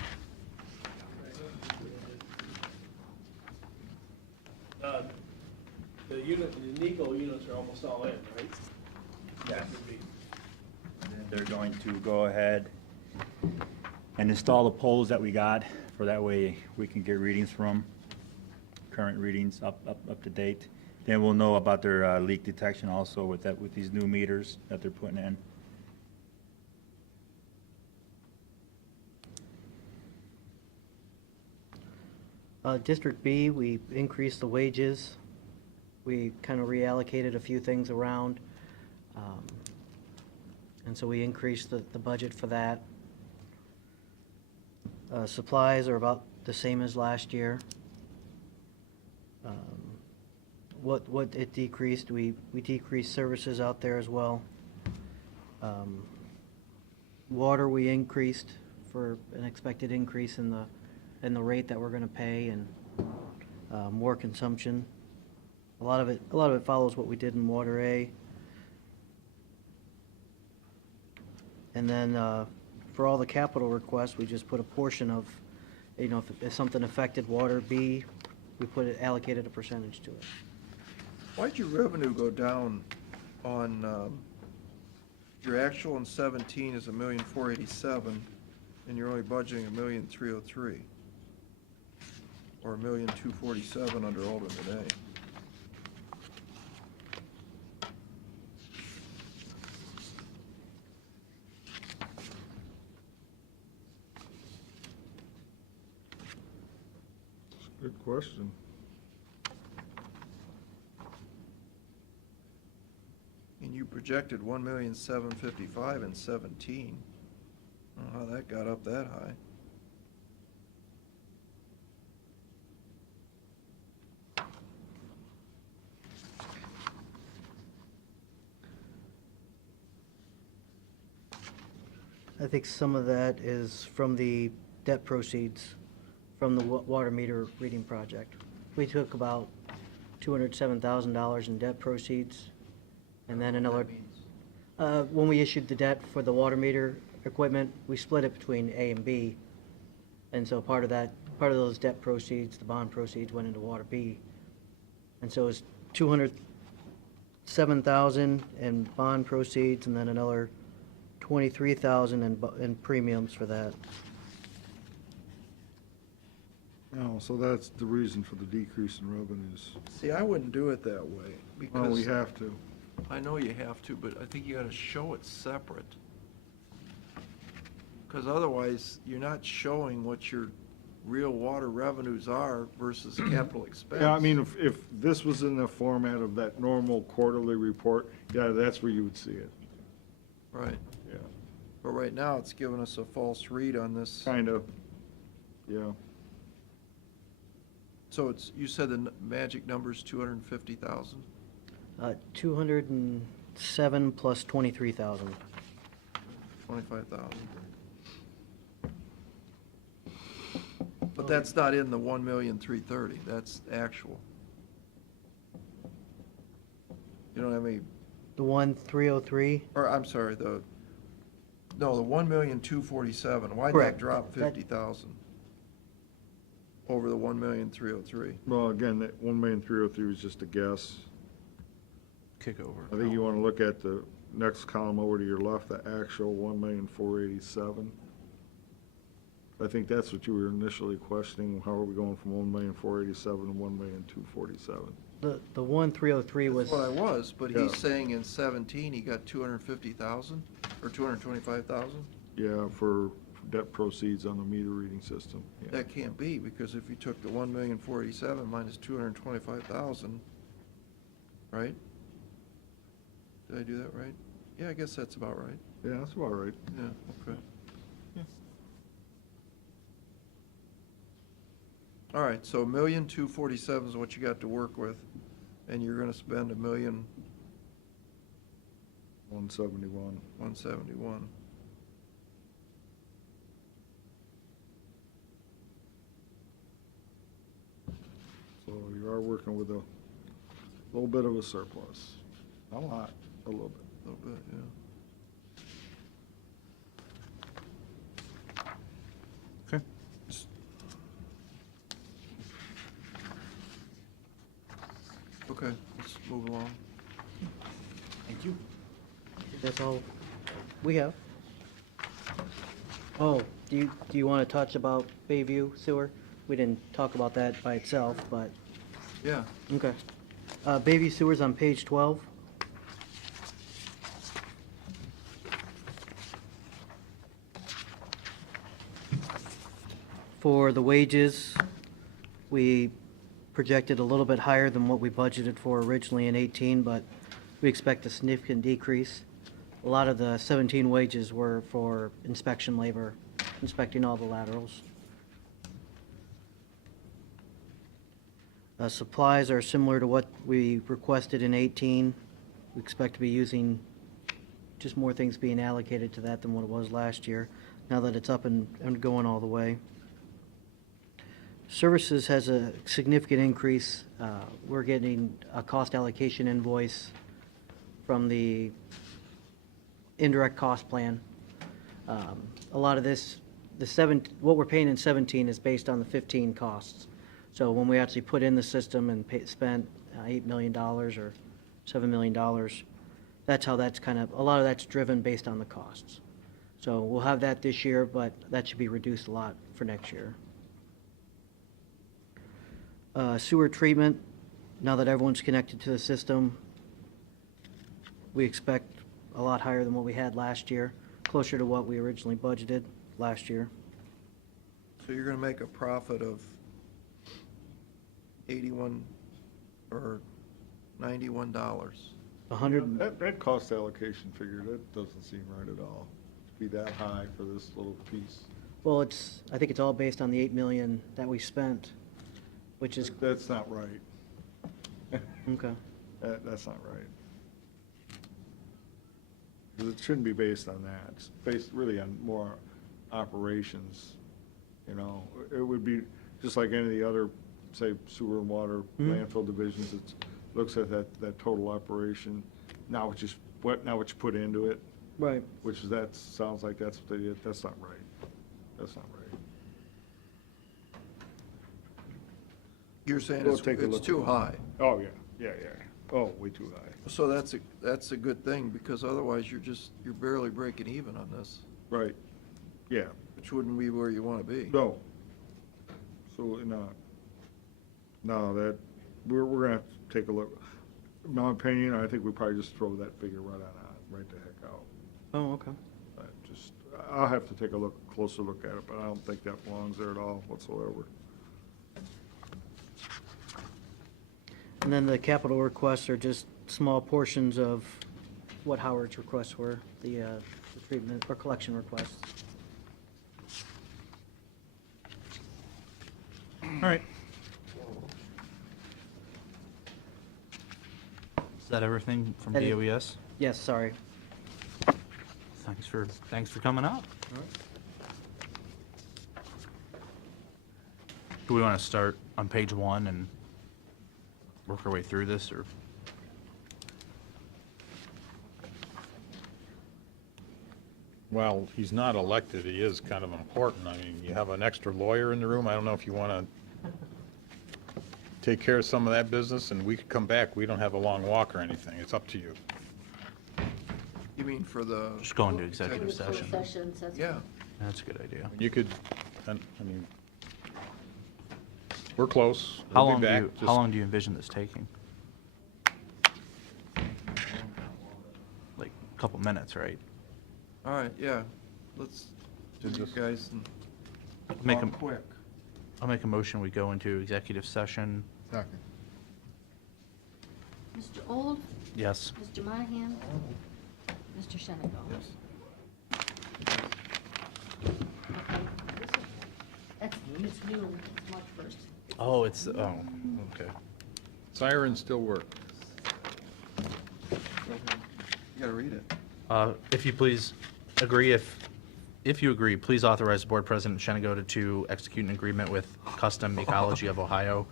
The unit, the NICO units are almost all in, right? Yes. Would be- And then they're going to go ahead and install the poles that we got, for that way we can get readings from, current readings up to date. Then we'll know about their leak detection also with these new meters that they're putting in. District B, we increased the wages. We kind of reallocated a few things around. And so we increased the budget for that. Supplies are about the same as last year. What it decreased, we decreased services out there as well. Water, we increased for an expected increase in the rate that we're gonna pay, and more consumption. A lot of it follows what we did in Water A. And then, for all the capital requests, we just put a portion of, if something affected Water B, we allocated a percentage to it. Why'd your revenue go down on, your actual in 17 is $1,487,000, and you're only budgeting $1,303,000? Or $1,247,000 under Alderman A? Good question. And you projected 1,755,000 in 17. I don't know how that got up that high. I think some of that is from the debt proceeds from the water meter reading project. We took about $207,000 in debt proceeds, and then another, When we issued the debt for the water meter equipment, we split it between A and B. And so part of those debt proceeds, the bond proceeds, went into water B. And so it's 207,000 in bond proceeds and then another 23,000 in premiums for that. No, so that's the reason for the decrease in revenues. See, I wouldn't do it that way, Well, we because have to. I know you have to, but I think you gotta show it separate. Because otherwise, you're not showing what your real water revenues are versus capital expense. Yeah, I mean, if this was in the format of that normal quarterly report, yeah, that's where you would see it. Right. Yeah. But right now, it's giving us a false read on this. Kind of, yeah. So it's, you said the magic number's 250,000? 207 plus 23,000. 25,000. But that's not in the 1,330,000, that's actual. You don't have any, The 1,303? or I'm sorry, the 1,247,000, why'd that Correct. drop That- 50,000? Over the 1,303,000? Well, again, that 1,303,000 was just a guess. Kick over. I think you want to look at the next column over to your left, the actual 1,487,000. I think that's what you were initially questioning, how are we going from 1,487,000 to 1,247,000? The 1,303 was. That's what I was, but Yeah. he's saying in 17, he got 250,000, or 225,000? Yeah, for debt proceeds on the meter reading system. Yeah. That can't be, because if you took the 1,487,000 minus 225,000, right? Did I do that right? Yeah, I guess that's about right. Yeah, that's about right. Yeah, okay. All right, so 1,247,000 is what you got to work with, and you're gonna spend 171. 1,171,000. So you are working with a little bit of a surplus. Not a lot, a little bit. A little bit, yeah. Okay. Okay, let's move along. Thank you. That's all we have. Oh, do you want to touch about Bayview Sewer? We didn't talk about that by itself, but, Yeah, okay. Bayview Sewer's on page 12. For the wages, we projected a little bit higher than what we budgeted for originally in 18, but we expect a significant decrease. A lot of the 17 wages were for inspection labor, inspecting all the laterals. Supplies are similar to what we requested in 18. We expect to be using just more things being allocated to that than what it was last year, now that it's up and going all the way. Services has a significant increase. We're getting a cost allocation invoice from the indirect cost plan. A lot of this, what we're paying in 17 is based on the 15 costs. So when we actually put in the system and spent $8 million or $7 million, that's how that's a lot of that's driven based on the costs. So we'll have that this year, but that should be reduced a lot for next year. Sewer treatment, now that everyone's connected to the system, we expect a lot higher than what we had last year, closer to what we originally budgeted last year. so you're gonna make a profit of 81 or $91. That cost allocation figure, that doesn't seem right at all, to be that high for this little piece. Well, I think it's all based on the 8 million that we spent, which is, That's not right. okay. That's not right. 'Cause it shouldn't be based on that. It's based really on more operations, you know. It would be just like any of the other, say, sewer and water Mhm. landfill divisions. It looks at that total operation. Now it's just now what you put into it. Right. Which is, that sounds like that's what they did. That's not right. That's not right. You're saying We'll it's take a look. too high. Oh, yeah, yeah, yeah. Oh, way too high. So that's a good thing, because otherwise you're barely breaking even on this, Right, yeah. which wouldn't be where you want to be. No. Absolutely not. No, that, we're gonna have to take a look. In my opinion, I think we probably just throw that figure right the heck out. Oh, okay. I'll have to take a closer look at it, but I don't think that belongs there at all whatsoever. And then the capital requests are just small portions of what Howard's requests were, the treatment or collection requests. All right. Is that everything from That is- DOES? Yes, sorry. Thanks for coming out. Do we want to start on page 1 and work our way through this, or? Well, he's not elected, he is kind of important. I mean, you have an extra lawyer in the room, I don't know if you want to take care of some of that business, and we could come back, we don't have a long walk or anything, it's up to you. You mean for the? Just go into executive Closed session. sessions, that's. Yeah. That's a good idea. You could, I mean, we're close. How We'll be long back. how long do you envision this taking? Like a couple minutes, right? All right, yeah, let's do you guys and Make talk a- quick. I'll make a motion, we go into executive session. Second. Mr. Old? Yes. Mr. Monahan? Mr. Shenango? That's, it's new, it's March 1st. Oh, it's, oh, okay. Sirens still work. You gotta read it. If you please agree, if you agree, please authorize the board president Shenango to execute an agreement with Custom Ecology of Ohio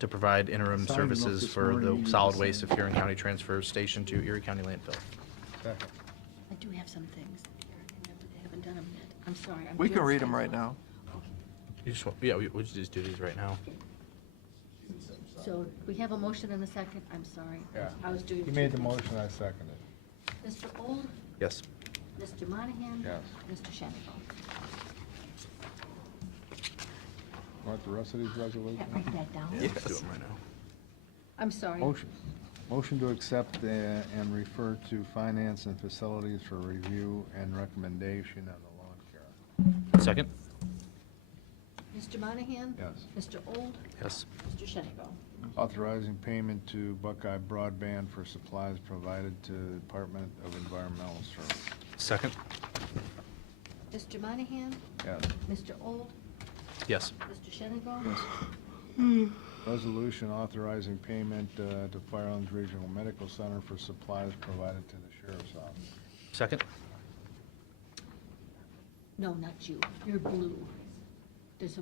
to provide interim Signed them up services this for morning, the you solid just waste signed. of Huron County Transfer Station to Erie County landfill. Second. I do have some things here, I haven't done them yet. I'm sorry. I'm We can doing read them stuff. right now. You just want, yeah, we just do these right now. So we have a motion and a second, I'm sorry. Yeah. I was doing. You made the motion, I seconded. Mr. Old? Yes. Mr. Monahan? Yes. Mr. Shenango? Want the rest of these resolutions? Yeah, write that down. Yeah, let's do them right now. I'm sorry. Motion to accept and refer to Finance and Facilities for review and recommendation on the lawn care. Second? Mr. Monahan? Yes. Mr. Old? Yes. Mr. Shenango? Authorizing payment to Buckeye Broadband for supplies provided to the Department of Environmental Service. Second? Mr. Monahan? Yes. Mr. Old? Yes. Mr. Shenango? Resolution authorizing payment to Firelands Regional Medical Center for supplies provided to the Sheriff's Office. Second? No, not you. You're blue. There's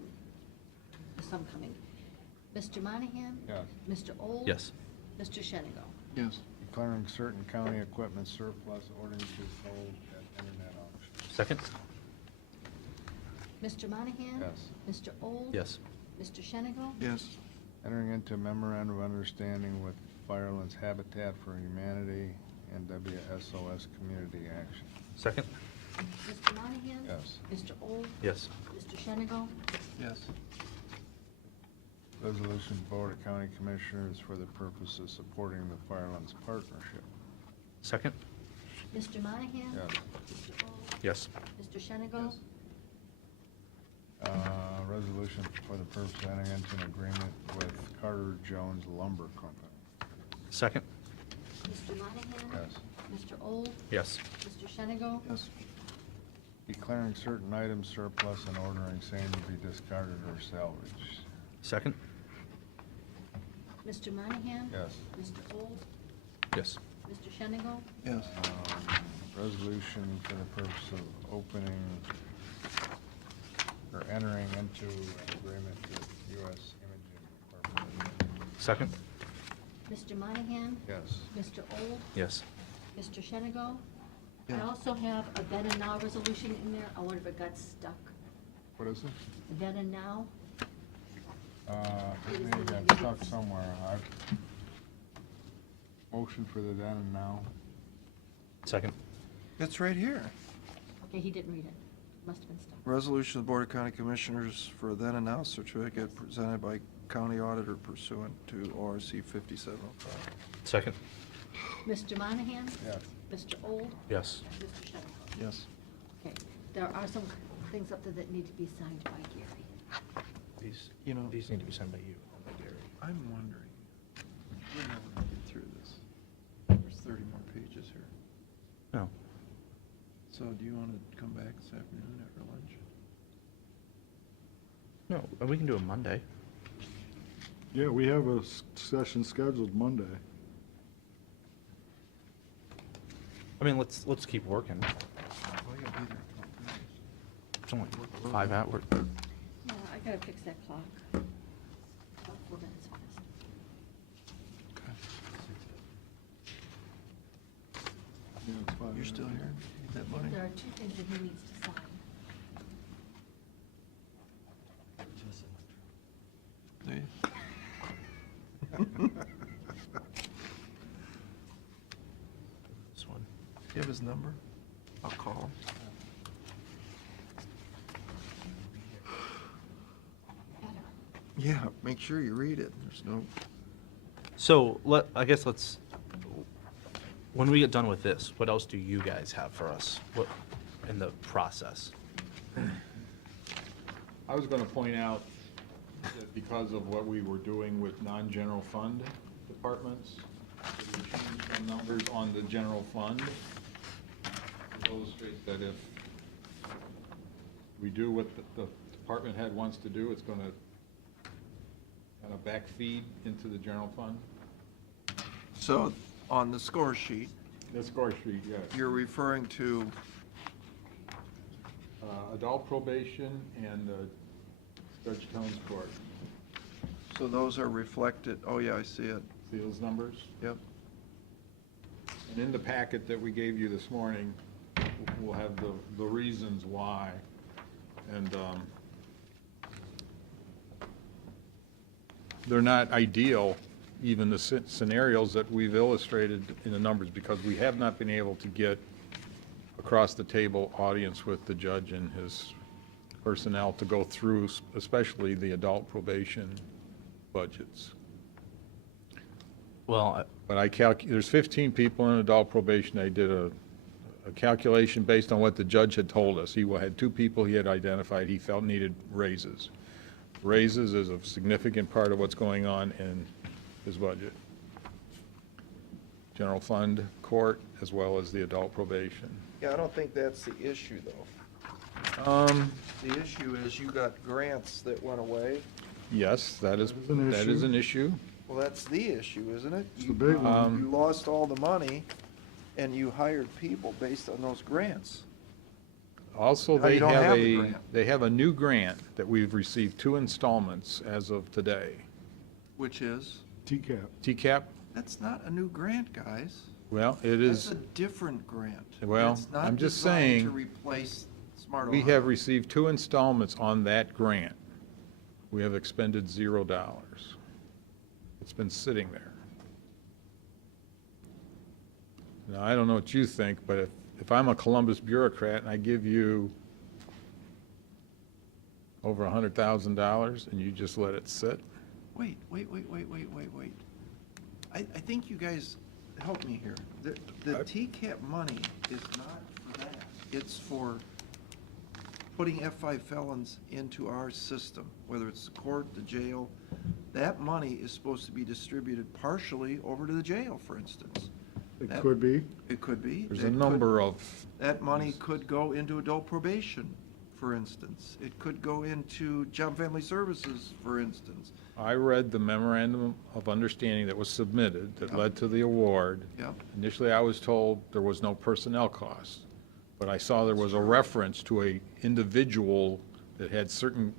some coming. Mr. Monahan? Yes. Mr. Old? Yes. Mr. Shenango? Yes. Declaring certain county equipment surplus, ordering to be sold at internet auction. Second? Mr. Monahan? Yes. Mr. Old? Yes. Mr. Shenango? Yes. Entering into memorandum of understanding with Firelands Habitat for Humanity and WSOS Community Action. Second? Mr. Monahan? Yes. Mr. Old? Yes. Mr. Shenango? Yes. Resolution Board of County Commissioners for the purpose of supporting the Firelands Partnership. Second? Mr. Monahan? Yes. Mr. Old? Yes. Mr. Shenango? Resolution for the purpose of entering into an agreement with Carter Jones Lumber Company. Second? Mr. Monahan? Yes. Mr. Old? Yes. Mr. Shenango? Yes. Declaring certain items surplus and ordering same to be discarded or salvaged. Second? Mr. Monahan? Yes. Mr. Old? Yes. Mr. Shenango? Yes. Resolution for the purpose of opening or entering into an agreement with U.S. Imaging Incorporated. Second? Mr. Monahan, Yes. Mr. Old, Yes. Mr. Shenigo. I Yeah. also have a then and now resolution in there. I wonder if it got stuck. What is it? Then and now. It may have got stuck somewhere. Motion for the then and now. Second. It's right here. Okay, he didn't read it. Must have been stuck. Resolution of the Board of County Commissioners for then and now certificate presented by county auditor pursuant to ORC 5705. Second. Mr. Monahan? Yes. Mr. Old? Yes. Mr. Shenigo? Yes. Okay, there are some things up there that need to be signed by Gary. These, You know, these need to be signed by you, not by Gary. I'm wondering, we're never gonna get through this. There's 30 more pages here. No. So do you want to come back this afternoon after lunch? No, we can do it Monday. Yeah, we have a session scheduled Monday. I mean, let's keep working. Well, you gotta be there. It's only 5 hours. Yeah, I gotta fix that clock. About 4 minutes past. Yeah, it's 5 You're still here? Need that money? There are 2 things that he needs to sign. See? This one. Do you have his number? I'll call him. Yeah, make sure you read it. There's no, So, I guess let's, when we get done with this, what else do you guys have for us? What, in the process? I was gonna point out that because of what we were doing with non-general fund departments, we changed some numbers on the general fund. To illustrate that if we do what the department head wants to do, it's gonna kind of backfeed into the general fund. so on the score sheet, The score sheet, yes. you're referring to, Adult probation and Judge Tones Court. so those are reflected, oh yeah, I see it. See those numbers? Yep. And in the packet that we gave you this morning, we'll have the reasons why. And they're not ideal, even the scenarios that we've illustrated in the numbers, because we have not been able to get across-the-table audience with the judge and his personnel to go through, especially the adult probation budgets. Well, But there's 15 people in adult probation. I did a calculation based on what the judge had told us. He had 2 people he had identified he felt needed raises. Raises is a significant part of what's going on in his budget. General fund, court, as well as the adult probation. Yeah, I don't think that's the issue, though. The issue is you got grants that went away. Yes, that is an issue. an issue. Well, that's the issue, isn't it? It's the big one. You lost all the money, and you hired people based on those grants. Also, Now, you they don't have have the grant. they have a new grant that we've received 2 installments as of today. Which is? TCAP. TCAP, That's not a new grant, guys. well, it is. That's a different grant. Well, It's not I'm just designed saying, to replace Smart we Ohio. have received 2 installments on that grant. We have expended $0. It's been sitting there. Now, I don't know what you think, but if I'm a Columbus bureaucrat and I give you over $100,000 and you just let it sit, Wait. I think you guys, help me here. The TCAP money is not for that. It's for putting F5 felons into our system, whether it's the court, the jail. That money is supposed to be distributed partially over to the jail, for instance. It could be. It could be. there's It a could- number of, That money could go into adult probation, for instance. It could go into job and family services, for instance. I read the memorandum of understanding that was submitted that led to the award. Yep. Initially, I was told there was no personnel costs, but I saw there was a reference to a individual that had certain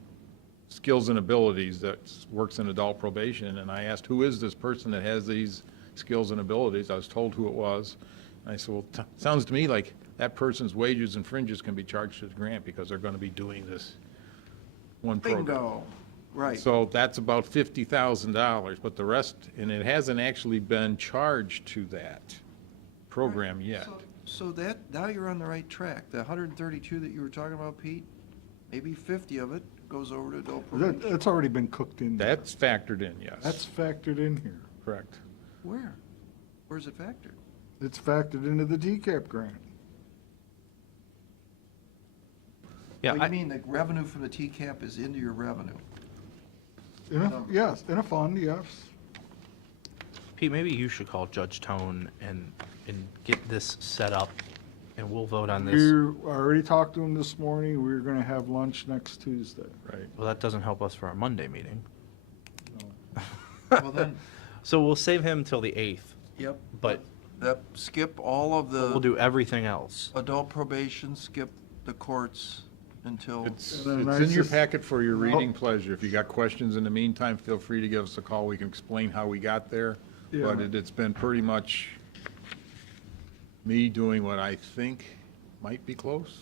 skills and abilities that works in adult probation, and I asked, who is this person that has these skills and abilities? I was told who it was. And I said, well, sounds to me like that person's wages and fringes can be charged to the grant because they're going to be doing this one program. Bingo, right. So that's about $50,000, but the rest, and it hasn't actually been charged to that program yet. So that, now you're on the right track. The 132 that you were talking about, Pete, maybe 50 of it goes over to adult probation. That's already been cooked in. That's factored in, yes. That's factored in here. Correct. Where? Where's it factored? It's factored into the TCAP grant. Yeah, Oh, you mean the revenue from the TCAP is into your revenue? Yes, in a fund, yes. Pete, maybe you should call Judge Tone and get this set up, and we'll vote on this. I already talked to him this morning. We're gonna have lunch next Tuesday. Right. Well, that doesn't help us for our Monday meeting. Well, then, So we'll save him till the 8th. yep. But Skip all of the. we'll do everything else. Adult probation, skip the courts until. It's And then in your ISIS packet for your reading pleasure. If you got questions in the meantime, feel free to give us a call. We can explain how we got there. Yeah. But it's been pretty much me doing what I think might be close.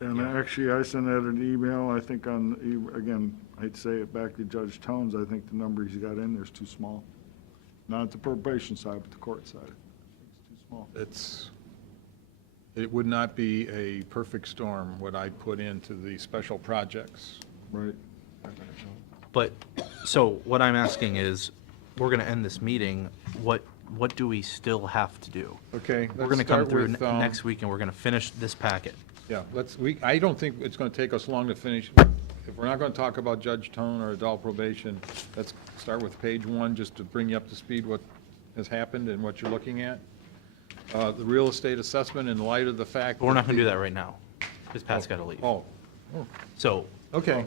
And actually, I sent out an email, I think again, I'd say it back to Judge Tones, I think the number he's got in there is too small. Not the probation side, but the court side. It's too small. It would not be a perfect storm what I put into the special projects. Right. But, so what I'm asking is, we're gonna end this meeting, what do we still have to do? Okay, We're let's gonna come start through with, next week and we're gonna finish this packet. Yeah, I don't think it's gonna take us long to finish. If we're not gonna talk about Judge Tone or adult probation, let's start with page 1, just to bring you up to speed what has happened and what you're looking at. The real estate assessment in light of the fact. But we're not gonna do that right now, because Pat's gotta leave. Oh, So, okay.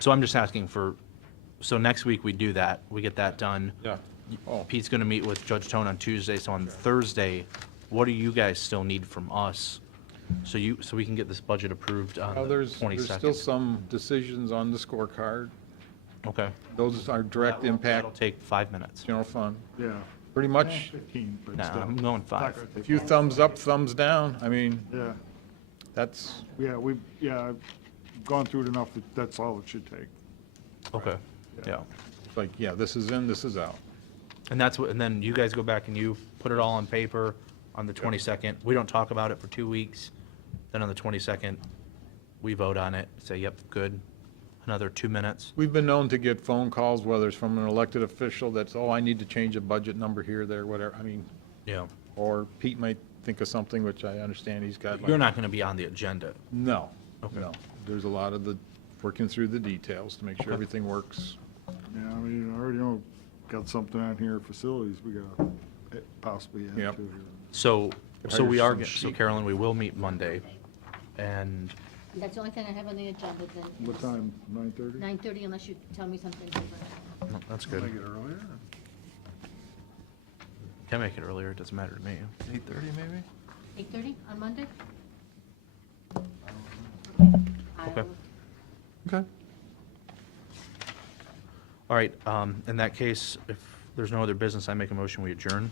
so I'm just asking for, so next week we do that, we get that done. Yeah. Oh, Pete's gonna meet with Judge Tone on Tuesday, so on Thursday, what do you guys still need from us? So we can get this budget approved on the there's 22nd? still some decisions on the scorecard. Okay. Those are direct That'll impact, take 5 minutes. general fund. Yeah. Pretty much, 15, but Nah, still. I'm going 5. a few thumbs up, thumbs down. I mean, Yeah, that's, I've gone through it enough that that's all it should take. Okay, yeah. it's like, yeah, this is in, this is out. And that's what, and then you guys go back and you put it all on paper on the 22nd. We don't talk about it for 2 weeks. Then on the 22nd, we vote on it, say, yep, good. Another 2 minutes. We've been known to get phone calls, whether it's from an elected official that's, oh, I need to change a budget number here, there, whatever. I mean, Yeah. or Pete might think of something, which I understand he's got. You're not gonna be on the agenda. No, Okay. no. There's a lot of working through the details to make sure Okay. everything works. Yeah, I mean, I already know, got something on here, facilities, we got possibly add Yep. to here. So Hire we are, some so sheep. Carolyn, we will meet Monday. And That's the only thing I have on the agenda then. What is time, 9:30? 9:30 unless you tell me something different. no, that's good. Make it earlier? Can make it earlier, it doesn't matter to me. 8:30 maybe? 8:30 on Monday? Okay. Okay. All right, in that case, if there's no other business, I make a motion, we adjourn.